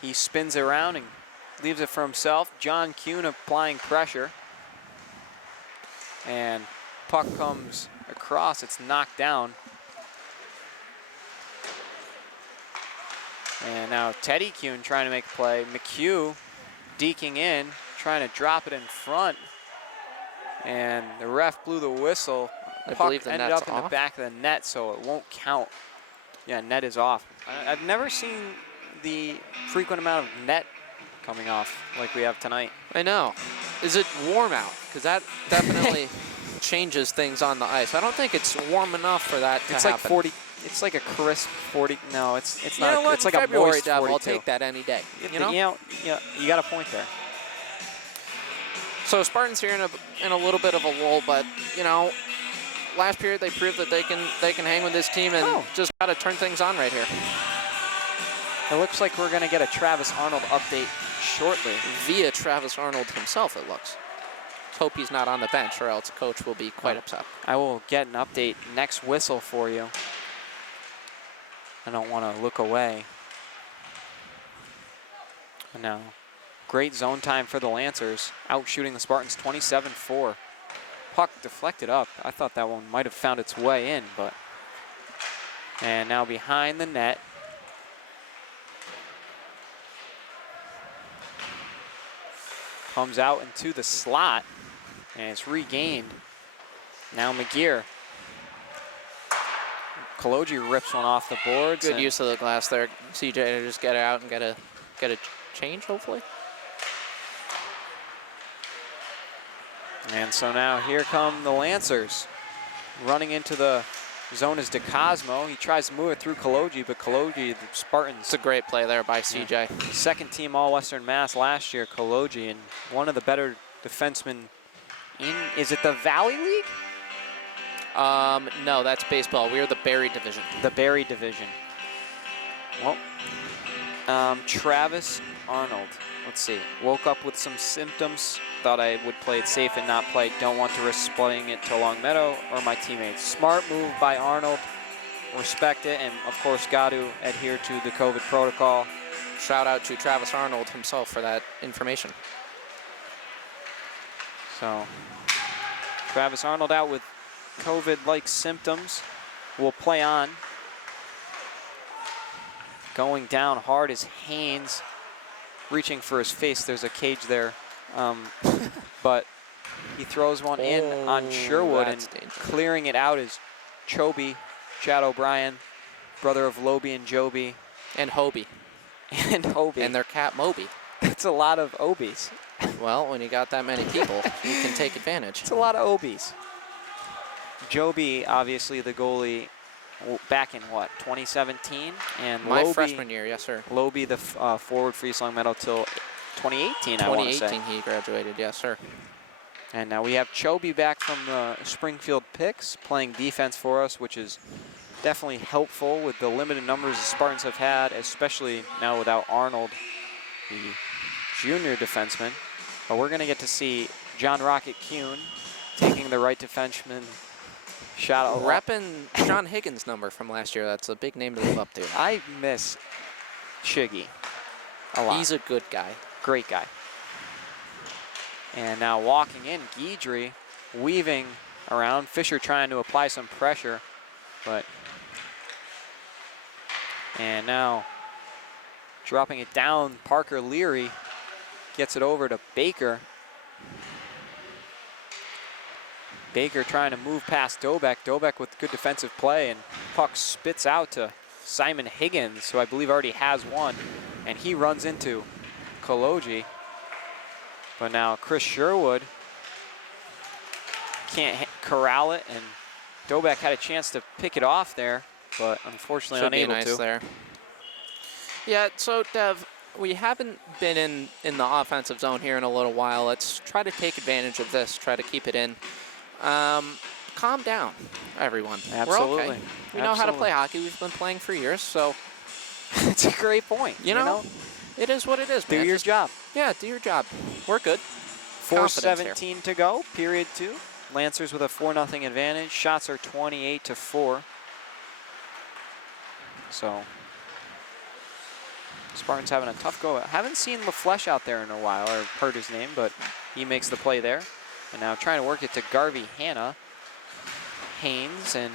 He spins around and leaves it for himself. John Kuhn applying pressure. And puck comes across, it's knocked down. And now Teddy Kuhn trying to make a play. McHugh deking in, trying to drop it in front. And the ref blew the whistle. I Puck believe the ended net's up in off. the back of the net, so it won't count. Yeah, net is off. I've never seen the frequent amount of net coming off like we have tonight. I know. Is it warm out? Because that definitely changes things on the ice. I don't think it's warm enough for that to It's happen. like 40. It's like a crisp 40. No, it's You not. know what? It's like February, a moist Dev, 42. I'll take that any day. You know? Yeah, you got a point there. So Spartans here in a little bit of a lull, but you know, last period they proved that they can hang with this team and just got to turn things on right here. It looks like we're going to get a Travis Arnold update shortly. Via Travis Arnold himself, it looks. Let's hope he's not on the bench, or else coach will be quite upset. I will get an update next whistle for you. I don't want to look away. No. Great zone time for the Lancers, out shooting the Spartans 27-4. Puck deflected up. I thought that one might have found its way in, but. And now behind the net. Comes out into the slot, and it's regained. Now McGear. Kaloji rips one off the boards. Good use of the glass there. CJ to just get it out and get a change, hopefully. And so now here come the Lancers. Running into the zone is DeCosmo. He tries to move it through Kaloji, but Kaloji, the Spartans. It's a great play there by CJ. Yeah. Second team All-Western Mass last year, Kaloji, and one of the better defensemen in, is it the Valley League? No, that's baseball. We are the Barry division. The Barry division. Well, Travis Arnold, let's see, woke up with some symptoms. Thought I would play it safe and not play. Don't want to risk splitting it to Longmeadow or my teammates. Smart move by Arnold. Respect it, and of course got to adhere to the COVID protocol. Shout out to Travis Arnold himself for that information. So, Travis Arnold out with COVID-like symptoms. Will play on. Going down hard is Haynes. Reaching for his face. There's a cage there. But he throws one in on Sherwood, and dangerous. Clearing it out is Choby, Chad O'Brien, brother of Loby and Joby. And Hobie. And Obi. and their cat Moby. It's a lot of Obies. Well, when you got that many people, you can take advantage. It's a lot of Obies. Joby, obviously the goalie back in what, 2017? And My Lobe, freshman year, yes, sir. Lobe, the forward for East Longmeadow till 2018, I want to say. 2018 he graduated, yes, sir. And now we have Chobe back from the Springfield Picks playing defense for us, which is definitely helpful with the limited numbers the Spartans have had, especially now without Arnold, the junior defenseman. But we're going to get to see John Rocket Kuhn taking the right defenseman shot. Repping John Higgins' number from last year. That's a big name to live up to. I miss Shiggy a lot. He's a good guy. Great guy. And now walking in, Guidry weaving around. Fisher trying to apply some pressure, but... And now dropping it down, Parker Leary gets it over to Baker. Baker trying to move past Dobek. Dobek with good defensive play, and puck spits out to Simon Higgins, who I believe already has one, and he runs into Koloji. But now Chris Sherwood can't corral it, and Dobek had a chance to pick it off there, but unfortunately Should be unable nice to. there. Yeah, so Dev, we haven't been in the offensive zone here in a little while. Let's try to take advantage of this, try to keep it in. Calm down, everyone. Absolutely. We're okay. We know how to play hockey. We've been playing for years, so. It's a great point. You know, it is what it is, man. Do your job. Yeah, do your job. We're good. 4:17 to go, period 2. Lancers with a 4-0 advantage. Shots are 28-4. So, Spartans having a tough go. Haven't seen LaFleche out there in a while, or heard his name, but he makes the play there. And now trying to work it to Garvey Hanna. Haynes, and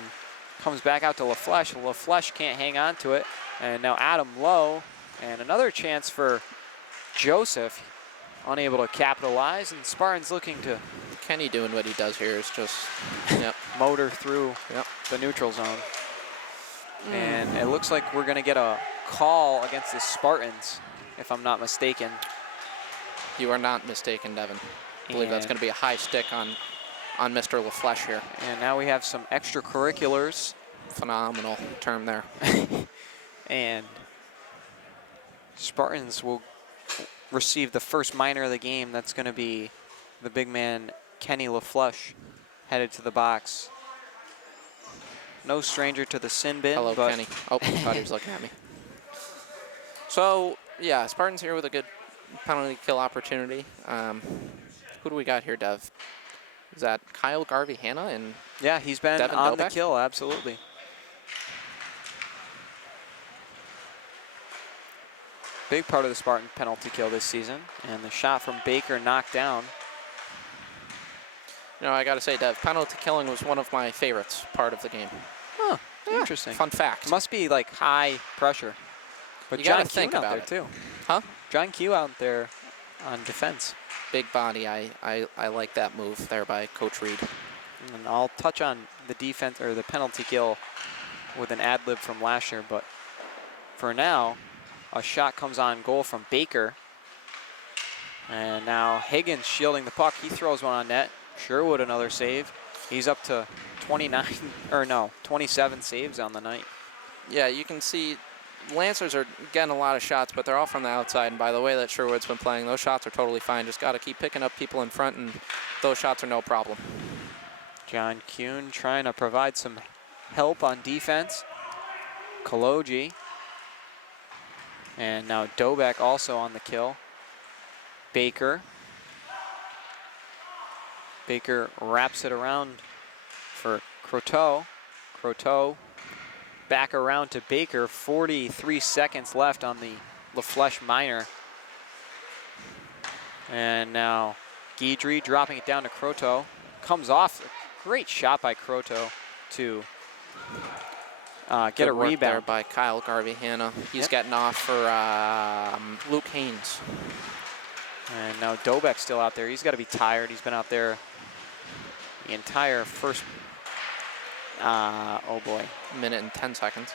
comes back out to LaFleche. LaFleche can't hang on to it. And now Adam Lowe, and another chance for Joseph. Unable to capitalize, and Spartans looking to Kenny doing what he does here is just, motor through the neutral zone. And it looks like we're going to get a call against the Spartans, if I'm not mistaken. You are not mistaken, Devin. I believe that's going to be a high stick on Mr. LaFleche here. And now we have some extracurriculars. Phenomenal term there. And Spartans will receive the first minor of the game. That's going to be the big man, Kenny LaFleche, headed to the box. No stranger to the sin bin. Hello, but Kenny. Oh, I thought he was looking at me. So, yeah, Spartans here with a good penalty kill opportunity. Who do we got here, Dev? Is that Kyle Garvey Hanna? And yeah, he's been Devin on the Dobek? kill, absolutely. Big part of the Spartan penalty kill this season. And the shot from Baker knocked down. You know, I got to say, Dev, penalty killing was one of my favorites part of the game. Huh, Yeah, interesting. Fun fact. Must be like high pressure. But You John gotta think Kuhn out about there it. too. Huh? John Q out there on defense. Big body. I like that move there by Coach Reed. And I'll touch on the defense or the penalty kill with an ad lib from last year, but for now, a shot comes on goal from Baker. And now Higgins shielding the puck. He throws one on net. Sherwood another save. He's up to 27 saves on the night. Yeah, you can see Lancers are getting a lot of shots, but they're all from the outside. And by the way that Sherwood's been playing, those shots are totally fine. Just got to keep picking up people in front, and those shots are no problem. John Kuhn trying to provide some help on defense. Koloji. And now Dobek also on the kill. Baker. Baker wraps it around for Croteau. Croteau back around to Baker. 43 seconds left on the LaFleche minor. And now Guidry dropping it down to Croteau. Comes off. Great shot by Croteau to get a Good work there rebound. by Kyle Garvey Hanna. He's getting off for Luke Haynes. And now Dobek's still out there. He's got to be tired. He's been out there the entire first, oh boy. Minute and 10 seconds.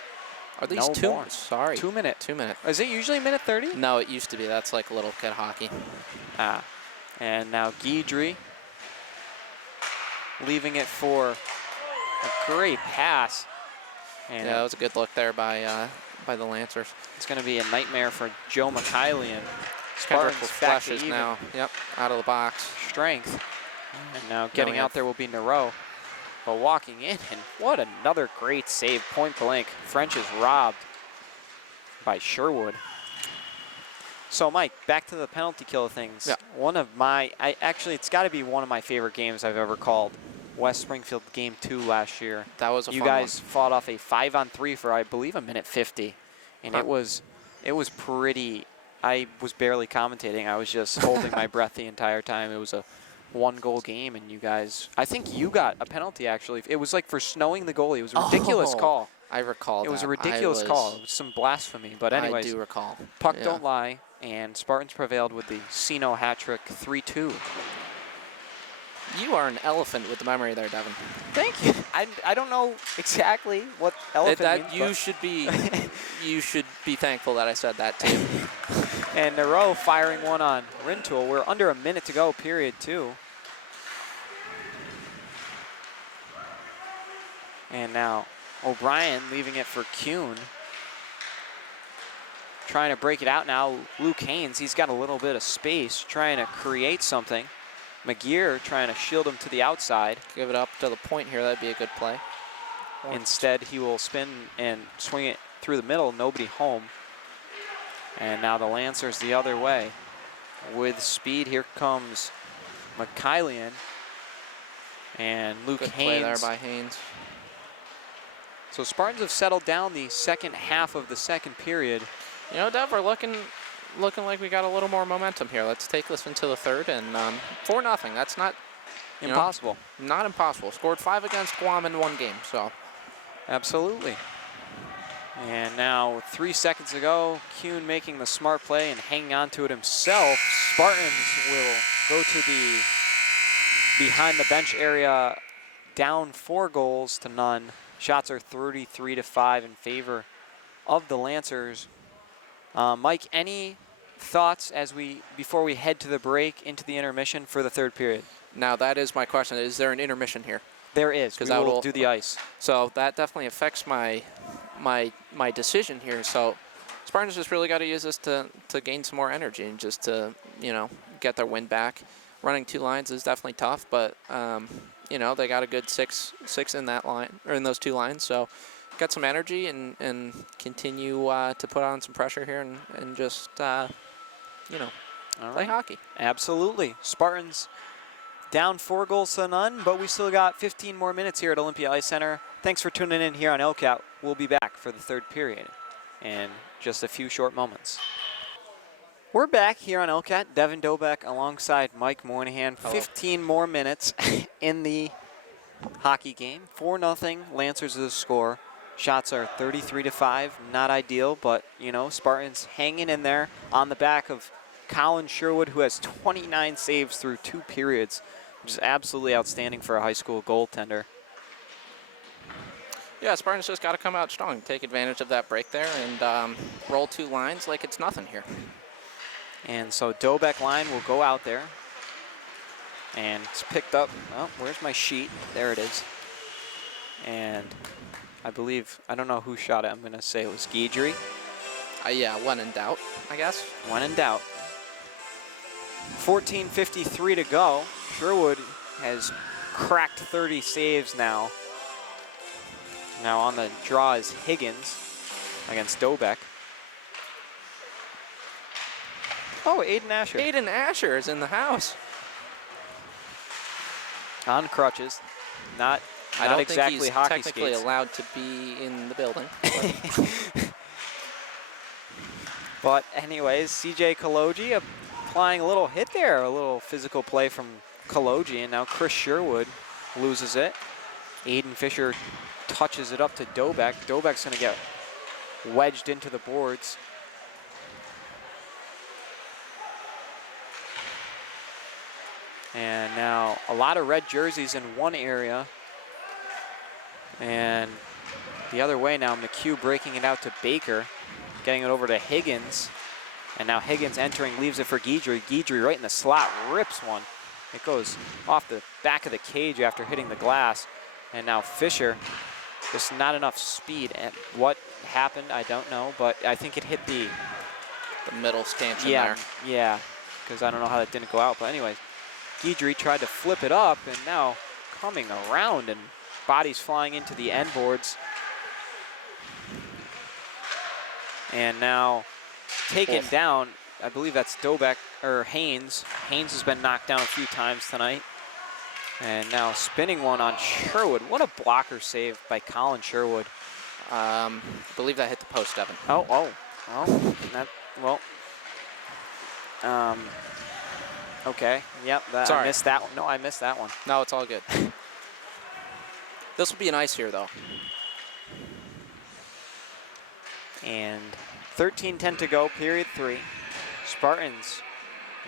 Are these No two? more. Sorry. 2 minute. 2 minute. Is it usually minute 30? No, it used to be. That's like little kid hockey. Ah. And now Guidry leaving it for a great pass. And Yeah, that was a good look there by the Lancers. it's going to be a nightmare for Joe McKylian. Kendrick Spartans with back to flushes even now. Yep, out of the box. strength. And now getting we out have- there will be Nero. But walking in, and what another great save, point blank. French is robbed by Sherwood. So Mike, back to the penalty kill of things. Yeah. One of my, actually it's got to be one of my favorite games I've ever called. West Springfield Game 2 last year. That was a You fun guys fought off a 5-on-3 for, I believe, a minute 50. And Huh. it was pretty, I was barely commentating. I was just holding my breath the entire time. It was a 1-goal game, and you guys, I think you got a penalty, actually. It was like for snowing the goalie. It was a ridiculous Oh, call. I recall It was that. a ridiculous call. It was some blasphemy. But anyways, I do recall. puck Yeah. don't lie, and Spartans prevailed with the Sino hat trick 3-2. You are an elephant with the memory there, Devin. Thank you. I don't know exactly what elephant means, You but- should be you should be thankful that I said that too. And Nero firing one on Rintoul. We're under a minute to go, period 2. And now O'Brien leaving it for Kuhn. Trying to break it out now. Luke Haynes, he's got a little bit of space, trying to create something. McGear trying to shield him to the outside. Give it up to the point here. That'd be a good play. Instead, he will spin and swing it through the middle. Nobody home. And now the Lancers the other way. With speed, here comes McKylian. And Luke Good Haynes. play there by Haynes. So Spartans have settled down the second half of the second period. You know, Dev, we're looking like we got a little more momentum here. Let's take this into the third, and 4-0. That's not Impossible. Not impossible. Scored 5 against Guam in 1 game, so. Absolutely. And now 3 seconds ago, Kuhn making the smart play and hanging on to it himself. Spartans will go to the behind the bench area, down 4-0. Shots are 33-5 in favor of the Lancers. Mike, any thoughts before we head to the break into the intermission for the third period? Now that is my question. Is there an intermission here? There is, because I will do the ice. So that definitely affects my decision here. So Spartans just really got to use this to gain some more energy and just to, get their wind back. Running 2 lines is definitely tough, but they got a good six in that line or in those 2 lines. So get some energy and continue to put on some pressure here and just All play right. hockey. Absolutely. Spartans down 4-0, but we still got 15 more minutes here at Olympia Ice Center. Thanks for tuning in here on LCAT. We'll be back for the third period in just a few short moments. We're back here on LCAT. Devin Dobeck alongside Mike Moynihan. Hello. 15 more minutes in the hockey game. 4-0, Lancers is the score. Shots are 33-5, not ideal, but, Spartans hanging in there on the back of Colin Sherwood, who has 29 saves through 2 periods, which is absolutely outstanding for a high school goaltender. Yeah, Spartans just got to come out strong, take advantage of that break there, and roll 2 lines like it's nothing here. And so Dobeck line will go out there. And it's picked up. Oh, where's my sheet? There it is. And I don't know who shot it. I'm going to say it was Guidry. Yeah, when in doubt, I guess. When in doubt. 14:53 to go. Sherwood has cracked 30 saves now. Now on the draw is Higgins against Dobeck. Oh, Aiden Asher. Aiden Asher is in the house. On crutches. Not I don't exactly think he's hockey technically skates. allowed to be in the building. But anyways, CJ Kaloji applying a little hit there, a little physical play from Kaloji, and now Chris Sherwood loses it. Aiden Fisher touches it up to Dobeck. Dobeck's going to get wedged into the boards. And now a lot of red jerseys in one area. And the other way now. McHugh breaking it out to Baker, getting it over to Higgins. And now Higgins entering, leaves it for Guidry. Guidry right in the slot, rips one. It goes off the back of the cage after hitting the glass. And now Fisher, just not enough speed. And what happened, I don't know, but I think it hit the middle stanchion yeah, there. Yeah, because I don't know how that didn't go out. But anyways, Guidry tried to flip it up, and now coming around, and bodies flying into the end boards. And now taken down, I believe that's Dobek, or Haynes. Haynes has been knocked down a few times tonight. And now spinning one on Sherwood. What a blocker save by Colin Sherwood. I believe that hit the post, Evan. Okay, yep, I missed that one. No, I missed that one. No, it's all good. This will be an ice here, though. And 13-10 to go, period 3. Spartans,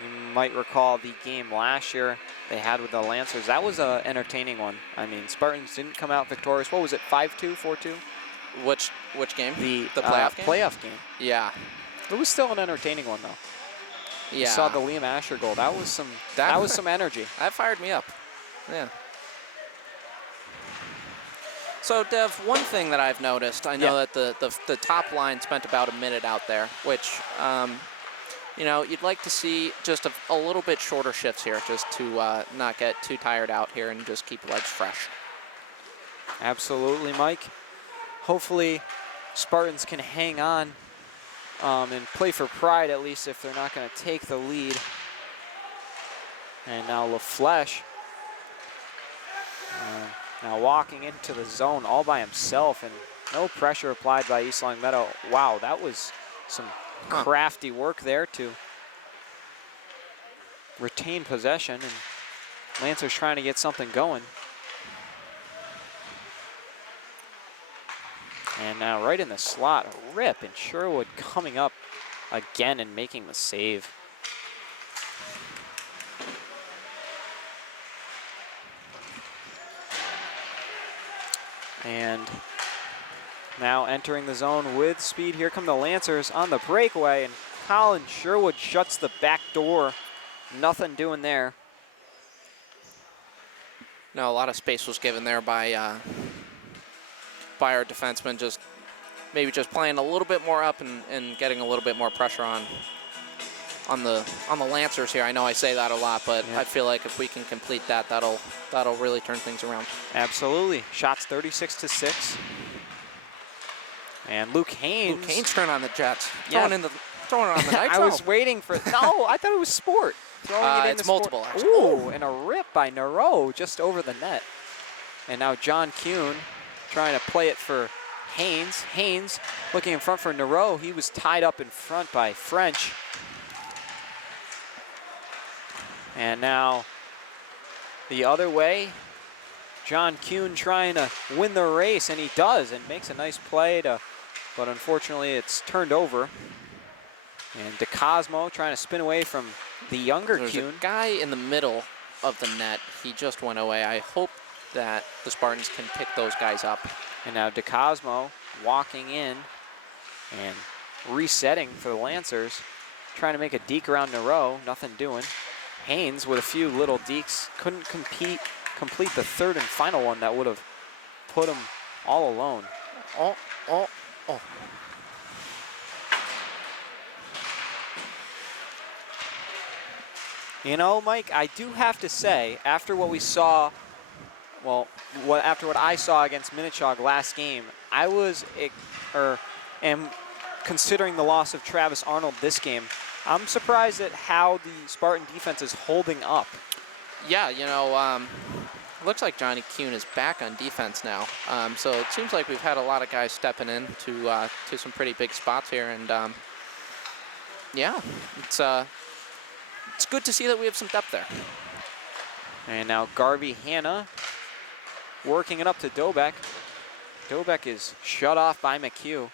you might recall the game last year they had with the Lancers. That was an entertaining one. I mean, Spartans didn't come out victorious. What was it, 5-2, 4-2? Which game? The playoff game? Playoff game. Yeah. It was still an entertaining one, though. Yeah. You saw the Liam Asher goal. That was some energy. That fired me up. Yeah. So, Dev, one thing that I've noticed, I know that the top line spent about a minute out there, which, you know, you'd like to see just a little bit shorter shifts here, just to not get too tired out here and just keep legs fresh. Absolutely, Mike. Hopefully, Spartans can hang on and play for pride, at least if they're not going to take the lead. And now LaFleche. Now walking into the zone all by himself, and no pressure applied by East Longmeadow. Wow, that was some crafty work there to retain possession, and Lancers trying to get something going. And now right in the slot, a rip, and Sherwood coming up again and making the save. And now entering the zone with speed. Here come the Lancers on the breakaway, and Colin Sherwood shuts the back door. Nothing doing there. No, a lot of space was given there by our defenseman, just maybe just playing a little bit more up and getting a little bit more pressure on the Lancers here. I know I say that a lot, but I feel like if we can complete that, that'll really turn things around. Absolutely. Shots 36-6. And Luke Haynes. Luke Haynes turned on the Jets. Throwing it on the Nitro. I was waiting for no, I thought it was Sport. Throwing it it's multiple, actually. Ooh, and a rip by Nero just over the net. And now John Kuhn trying to play it for Haynes. Haynes looking in front for Nero. He was tied up in front by French. And now the other way, John Kuhn trying to win the race, and he does, and makes a nice play, but unfortunately it's turned over. And DeCosmo trying to spin away from the younger There's Kuhn. a guy in the middle of the net. He just went away. I hope that the Spartans can pick those guys up. And now DeCosmo walking in and resetting for the Lancers, trying to make a deke around Nero, nothing doing. Haynes with a few little dekes, couldn't complete the third and final one that would have put him all alone. Oh. You know, Mike, I do have to say, after what we saw, after what I saw against Minnechaug last game, I am considering the loss of Travis Arnold this game. I'm surprised at how the Spartan defense is holding up. Yeah, you know, looks like Johnny Kuhn is back on defense now. So it seems like we've had a lot of guys stepping in to some pretty big spots here, and yeah, it's good to see that we have some depth there. And now Garvey Hanna working it up to Dobek. Dobek is shut off by McHugh.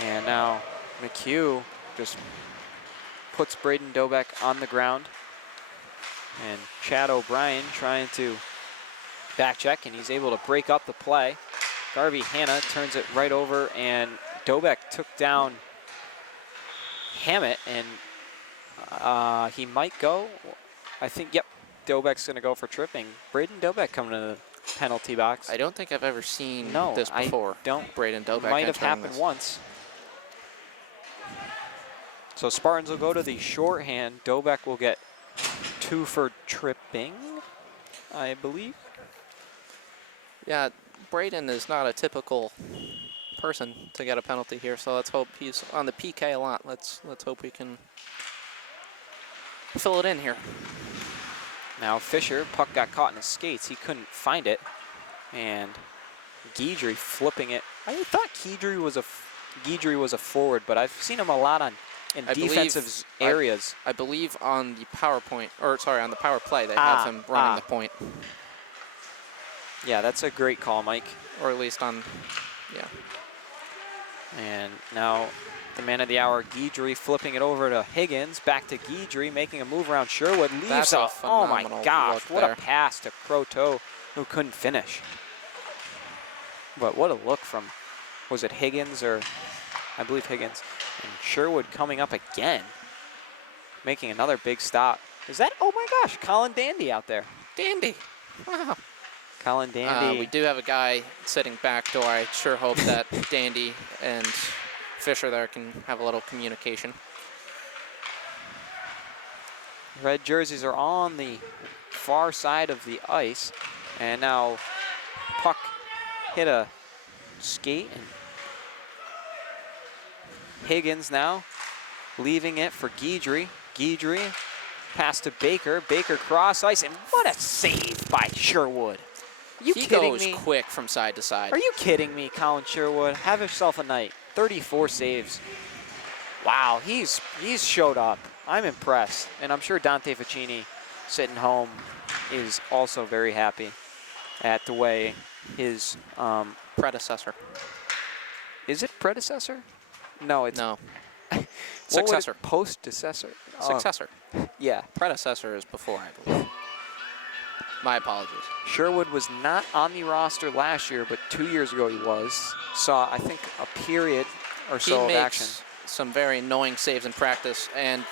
And now McHugh just puts Braden Dobek on the ground. And Chad O'Brien trying to back check, and he's able to break up the play. Garvey Hanna turns it right over, and Dobek took down Hammett, and he might go. I think, yep, Dobek's going to go for tripping. Braden Dobek coming to the penalty box. I don't think I've ever seen No, this before. I don't. Braden Dobek Might have entering happened this. once. So Spartans will go to the shorthand. Dobek will get 2 for tripping, I believe. Yeah, Braden is not a typical person to get a penalty here, so let's hope he's on the PK a lot. Let's hope we can fill it in here. Now Fisher, puck got caught in his skates. He couldn't find it. And Guidry flipping it. I thought Guidry was a forward, but I've seen him a lot in defensive areas. I believe on the PowerPoint, or sorry, on the power play, they have him running the point. Yeah, that's a great call, Mike. Or at least on, yeah. And now the man of the hour, Guidry, flipping it over to Higgins. Back to Guidry, making a move around Sherwood. Leaves That's a oh my phenomenal gosh, look what there. a pass to Croteau, who couldn't finish. But what a look from, was it Higgins or, I believe Higgins. And Sherwood coming up again, making another big stop. Is that, oh my gosh, Colin Dandy out there. Dandy, wow. Colin Dandy. We do have a guy sitting back door. I sure hope that Dandy and Fisher there can have a little communication. Red jerseys are on the far side of the ice. And now puck hit a skate. And Higgins now leaving it for Guidry. Guidry pass to Baker. Baker cross ice. And what a save by Sherwood. Are you kidding me? He goes quick from side to side. Are you kidding me, Colin Sherwood? Have yourself a night. 34 saves. Wow, he's showed up. I'm impressed. And I'm sure Dante Ficini, sitting home, is also very happy at the way his predecessor. Is it predecessor? No, it's no. Successor. Post-decessor. Successor. Yeah. Predecessor is before, I believe. My apologies. Sherwood was not on the roster last year, but 2 years ago he was. Saw, I think, a period or so of action. Some very annoying saves in practice, and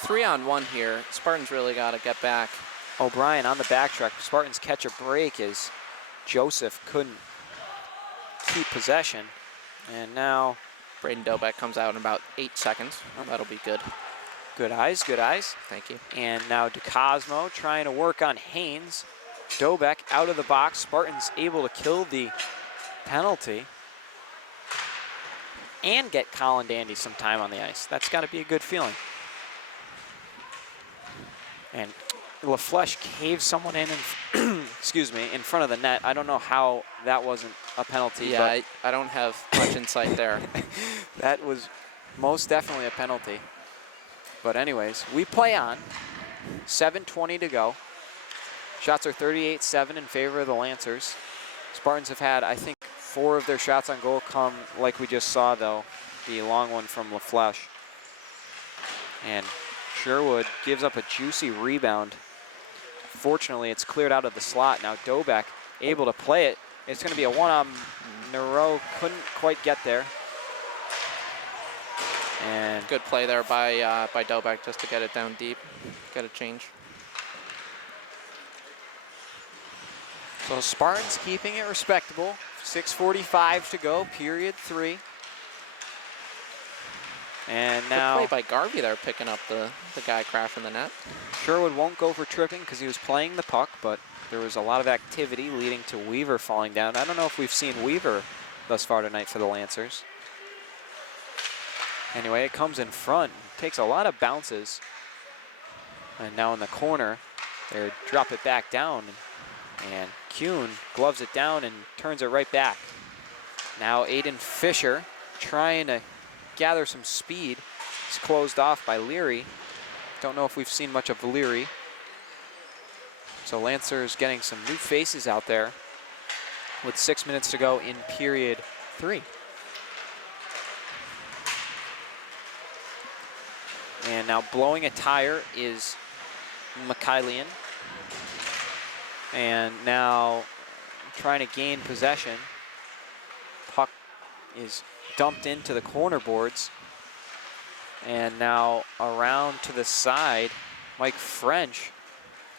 3-on-1 here. Spartans really got to get back. O'Brien on the backtrack. Spartans catch a break as Joseph couldn't keep possession. And now Braden Dobek comes out in about 8 seconds. That'll be good. Good eyes, good eyes. Thank you. And now DeCosmo trying to work on Haynes. Dobek out of the box. Spartans able to kill the penalty and get Colin Dandy some time on the ice. That's got to be a good feeling. And LaFlèche caves someone in excuse me, in front of the net. I don't know how that wasn't a penalty. Yeah, I don't have much insight there. That was most definitely a penalty. But anyways, we play on. 7:20 to go. Shots are 38-7 in favor of the Lancers. Spartans have had, I think, 4 of their shots on goal come, like we just saw, though, the long one from LaFlèche. And Sherwood gives up a juicy rebound. Fortunately, it's cleared out of the slot. Now Dobek able to play it. It's going to be a one-on Nero. Couldn't quite get there. And good play there by Dobek just to get it down deep, get a change. So Spartans keeping it respectable. 6:45 to go, period 3. And now good play by Garvey there, picking up the guy crashing the net. Sherwood won't go for tripping because he was playing the puck, but there was a lot of activity leading to Weaver falling down. I don't know if we've seen Weaver thus far tonight for the Lancers. Anyway, it comes in front, takes a lot of bounces. And now in the corner, they drop it back down. And Kuhn gloves it down and turns it right back. Now Aiden Fisher trying to gather some speed. He's closed off by Leary. Don't know if we've seen much of Leary. So Lancers getting some new faces out there with 6 minutes to go in period 3. And now blowing a tire is Mikhailian. And now trying to gain possession. Puck is dumped into the corner boards. And now around to the side, Mike French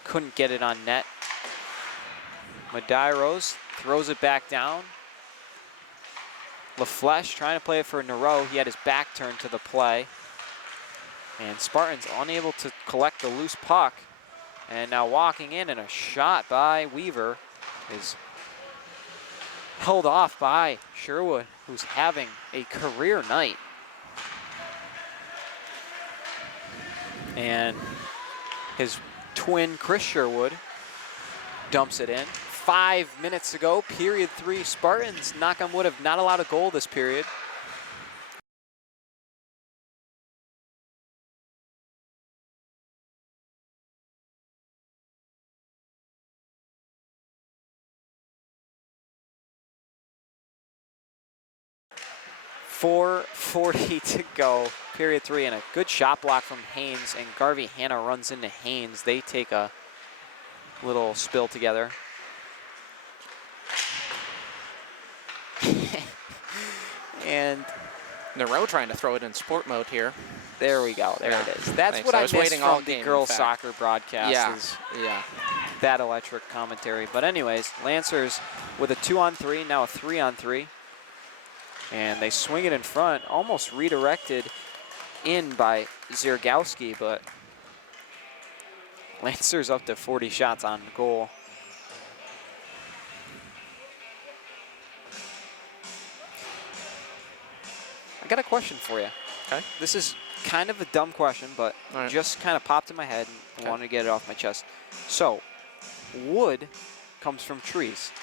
couldn't get it on net. Medeiros throws it back down. LaFleche trying to play it for Nero. He had his back turned to the play. And Spartans unable to collect the loose puck. And now walking in, and a shot by Weaver is held off by Sherwood, who's having a career night. And his twin, Chris Sherwood, dumps it in. 5 minutes to go, period 3. Spartans, knock on wood, have not allowed a goal this period. .440 to go, period 3, and a good shot block from Haynes, and Garvey Hanna runs into Haynes. They take a little spill together. And Nero trying to throw it in sport mode here. there we go. There it is. That's Thanks. what I was missed waiting all from the game, girls' in fact. soccer broadcast. Yeah, Is yeah. that electric commentary. But anyways, Lancers with a 2-on-3, now a 3-on-3. And they swing it in front, almost redirected in by Ziergowski, but Lancers up to 40 shots on goal. I got a question for you. Okay. This is kind of a dumb question, but All right. just kind of popped in my head and Okay. wanted to get it off my chest. So, wood comes from trees.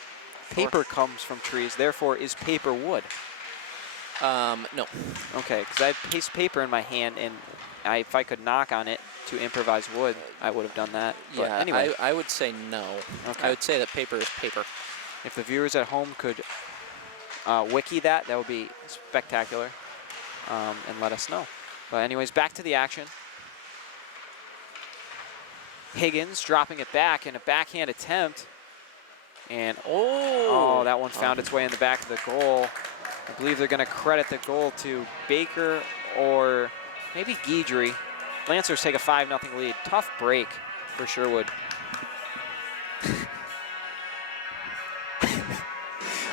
Paper comes from trees, therefore is paper wood? No. Okay, because I had piece of paper in my hand, and if I could knock on it to improvise wood, I would have done that. But Yeah, anyway, I would say no. Okay. I would say that paper is paper. if the viewers at home could wiki that would be spectacular, and let us know. But anyways, back to the action. Higgins dropping it back in a backhand attempt. And oh, that one found its way in the back of the goal. I believe they're going to credit the goal to Baker or maybe Guidry. Lancers take a 5-0 lead. Tough break for Sherwood.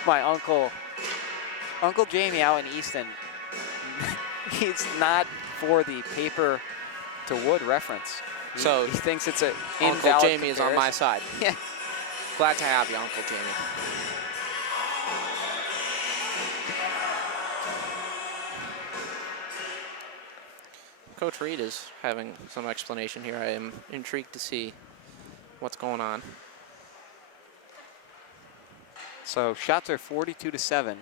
My Uncle Jamie out in Easton, he's not for the paper to wood reference. So he thinks it's an Uncle invalid Jamie is on my comparison. side. Yeah. Glad to have you, Uncle Jamie. Coach Reed is having some explanation here. I am intrigued to see what's going on. So shots are 42-7.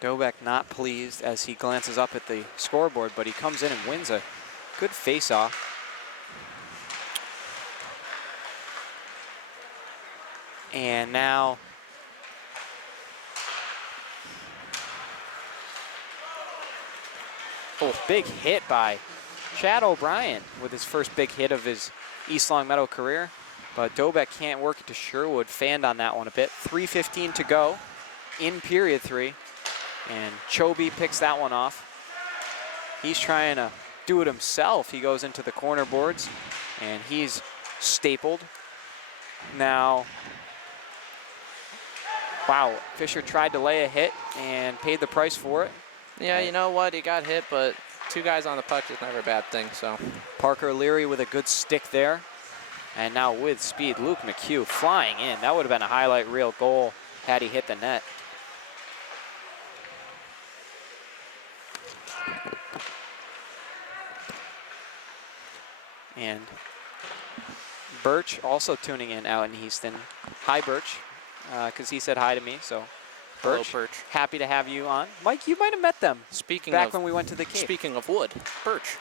Dobek not pleased as he glances up at the scoreboard, but he comes in and wins a good face-off. And now big hit by Chad O'Brien with his first big hit of his East Longmeadow career. But Dobek can't work it to Sherwood. Fanned on that one a bit. 3:15 to go in period 3. And Chobe picks that one off. He's trying to do it himself. He goes into the corner boards, and he's stapled. Now, wow, Fisher tried to lay a hit and paid the price for it. Yeah, you know what? He got hit, but two guys on the puck is never a bad thing, so. Parker Leary with a good stick there. And now with speed, Luke McHugh flying in. That would have been a highlight reel goal had he hit the net. And Birch also tuning in out in Easton. Hi, Birch, because he said hi to me. So, Birch, Hello, Birch. happy to have you on. Mike, you might have met them Speaking back of, when we went to the Cape. Speaking of wood, Birch.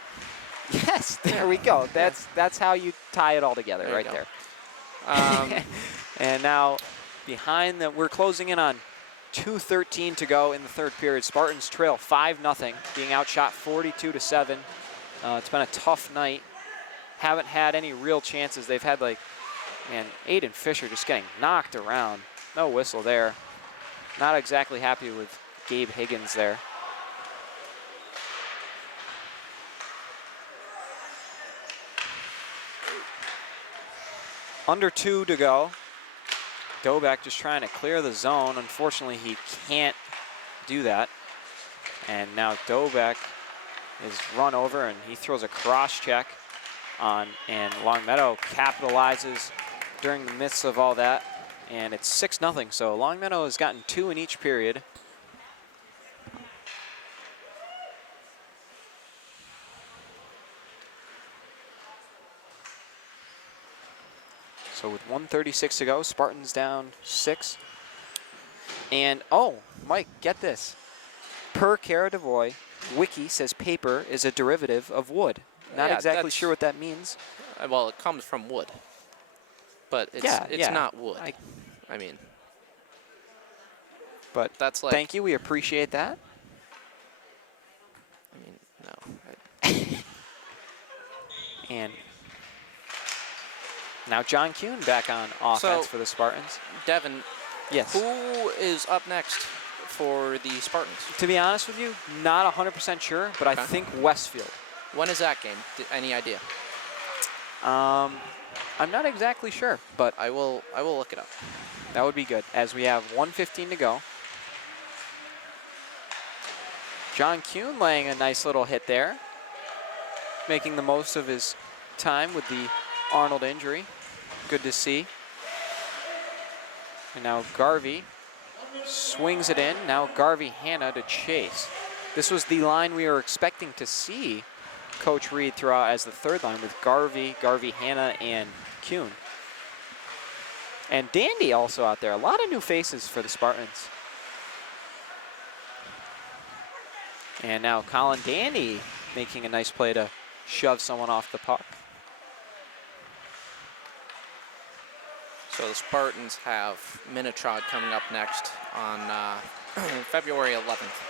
Yes, there we go. That's how you tie it all together There you right go. there. And now behind that, we're closing in on 2:13 to go in the third period. Spartans trail 5-0, being outshot 42-7. It's been a tough night haven't had any real chances. They've had like, man, Aiden Fisher just getting knocked around. No whistle there. Not exactly happy with Gabe Higgins there. Under 2 to go. Doback just trying to clear the zone. Unfortunately, he can't do that. And now Doback is run over, and he throws a cross check on, and Longmeadow capitalizes during the midst of all that. And it's 6-0, so Longmeadow has gotten 2 in each period. So with 1:36 to go, Spartans down 6. And, oh, Mike, get this. Per Cara Devoy, Wiki says paper is a derivative of wood. Not Yeah, exactly sure what that means. Well, it comes from wood, but it's not wood. I mean, but that's like. Thank you, we appreciate that. I mean, no. And now John Kuhn back on offense for the Spartans. Devin, yes. Who is up next for the Spartans? To be honest with you, not 100% sure, but Okay. I think Westfield. When is that game? Any idea? I'm not exactly sure, but I will look it up. that would be good, as we have 1:15 to go. John Kuhn laying a nice little hit there, making the most of his time with the Arnold injury. Good to see. And now Garvey swings it in. Now Garvey Hanna to chase. This was the line we were expecting to see Coach Reed throw out as the third line with Garvey Hanna, and Kuhn. And Dandy also out there. A lot of new faces for the Spartans. And now Colin Dandy making a nice play to shove someone off the puck. So the Spartans have Minichog coming up next on February 11th.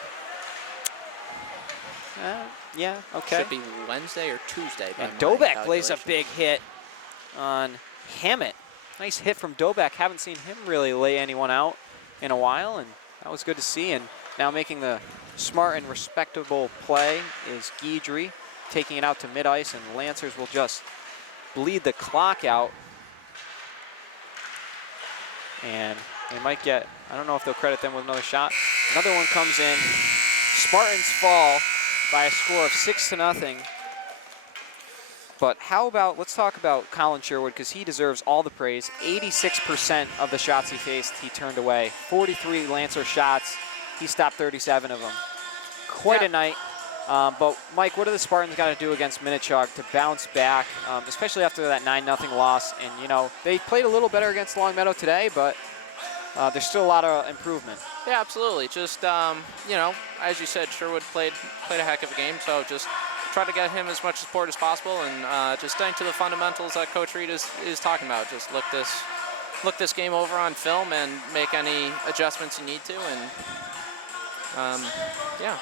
Yeah, okay. Should be Wednesday or Tuesday. by And my Doback plays a calculations. big hit on Hammett. Nice hit from Doback. Haven't seen him really lay anyone out in a while, and that was good to see. And now making the smart and respectable play is Guidry, taking it out to mid-ice, and the Lancers will just bleed the clock out. And they might get, I don't know if they'll credit them with another shot. Another one comes in. Spartans fall by a score of 6-0. But how about, let's talk about Colin Sherwood, because he deserves all the praise. 86% of the shots he faced, he turned away. 43 Lancer shots, he stopped 37 of them. Quite a night. But Mike, what do the Spartans got to do against Minichog to bounce back, especially after that 9-0 loss? And, you know, they played a little better against Longmeadow today, but there's still a lot of improvement. Yeah, absolutely. Just, you know, as you said, Sherwood played a heck of a game, so just try to get him as much support as possible, and just staying to the fundamentals that Coach Reed is talking about. Just look this game over on film and make any adjustments you need to, and yeah,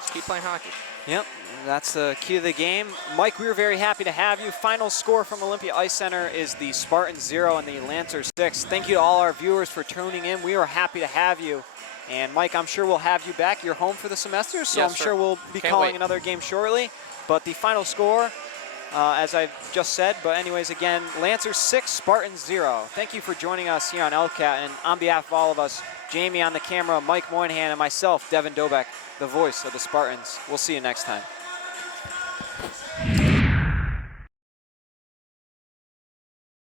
just keep playing hockey. Yep, that's the key to the game. Mike, we were very happy to have you. Final score from Olympia Ice Center is the Spartans 0 and the Lancers 6. Thank you to all our viewers for tuning in. We are happy to have you. And Mike, I'm sure we'll have you back. You're home for the semester, so Yes, I'm sir. sure we'll be calling another game shortly. But the final score, as I just said, but anyways, again, Lancers 6, Spartans 0. Thank you for joining us here on LCAT, and on behalf of all of us, Jamie on the camera, Mike Moynihan, and myself, Devin Doback, the voice of the Spartans. We'll see you next time.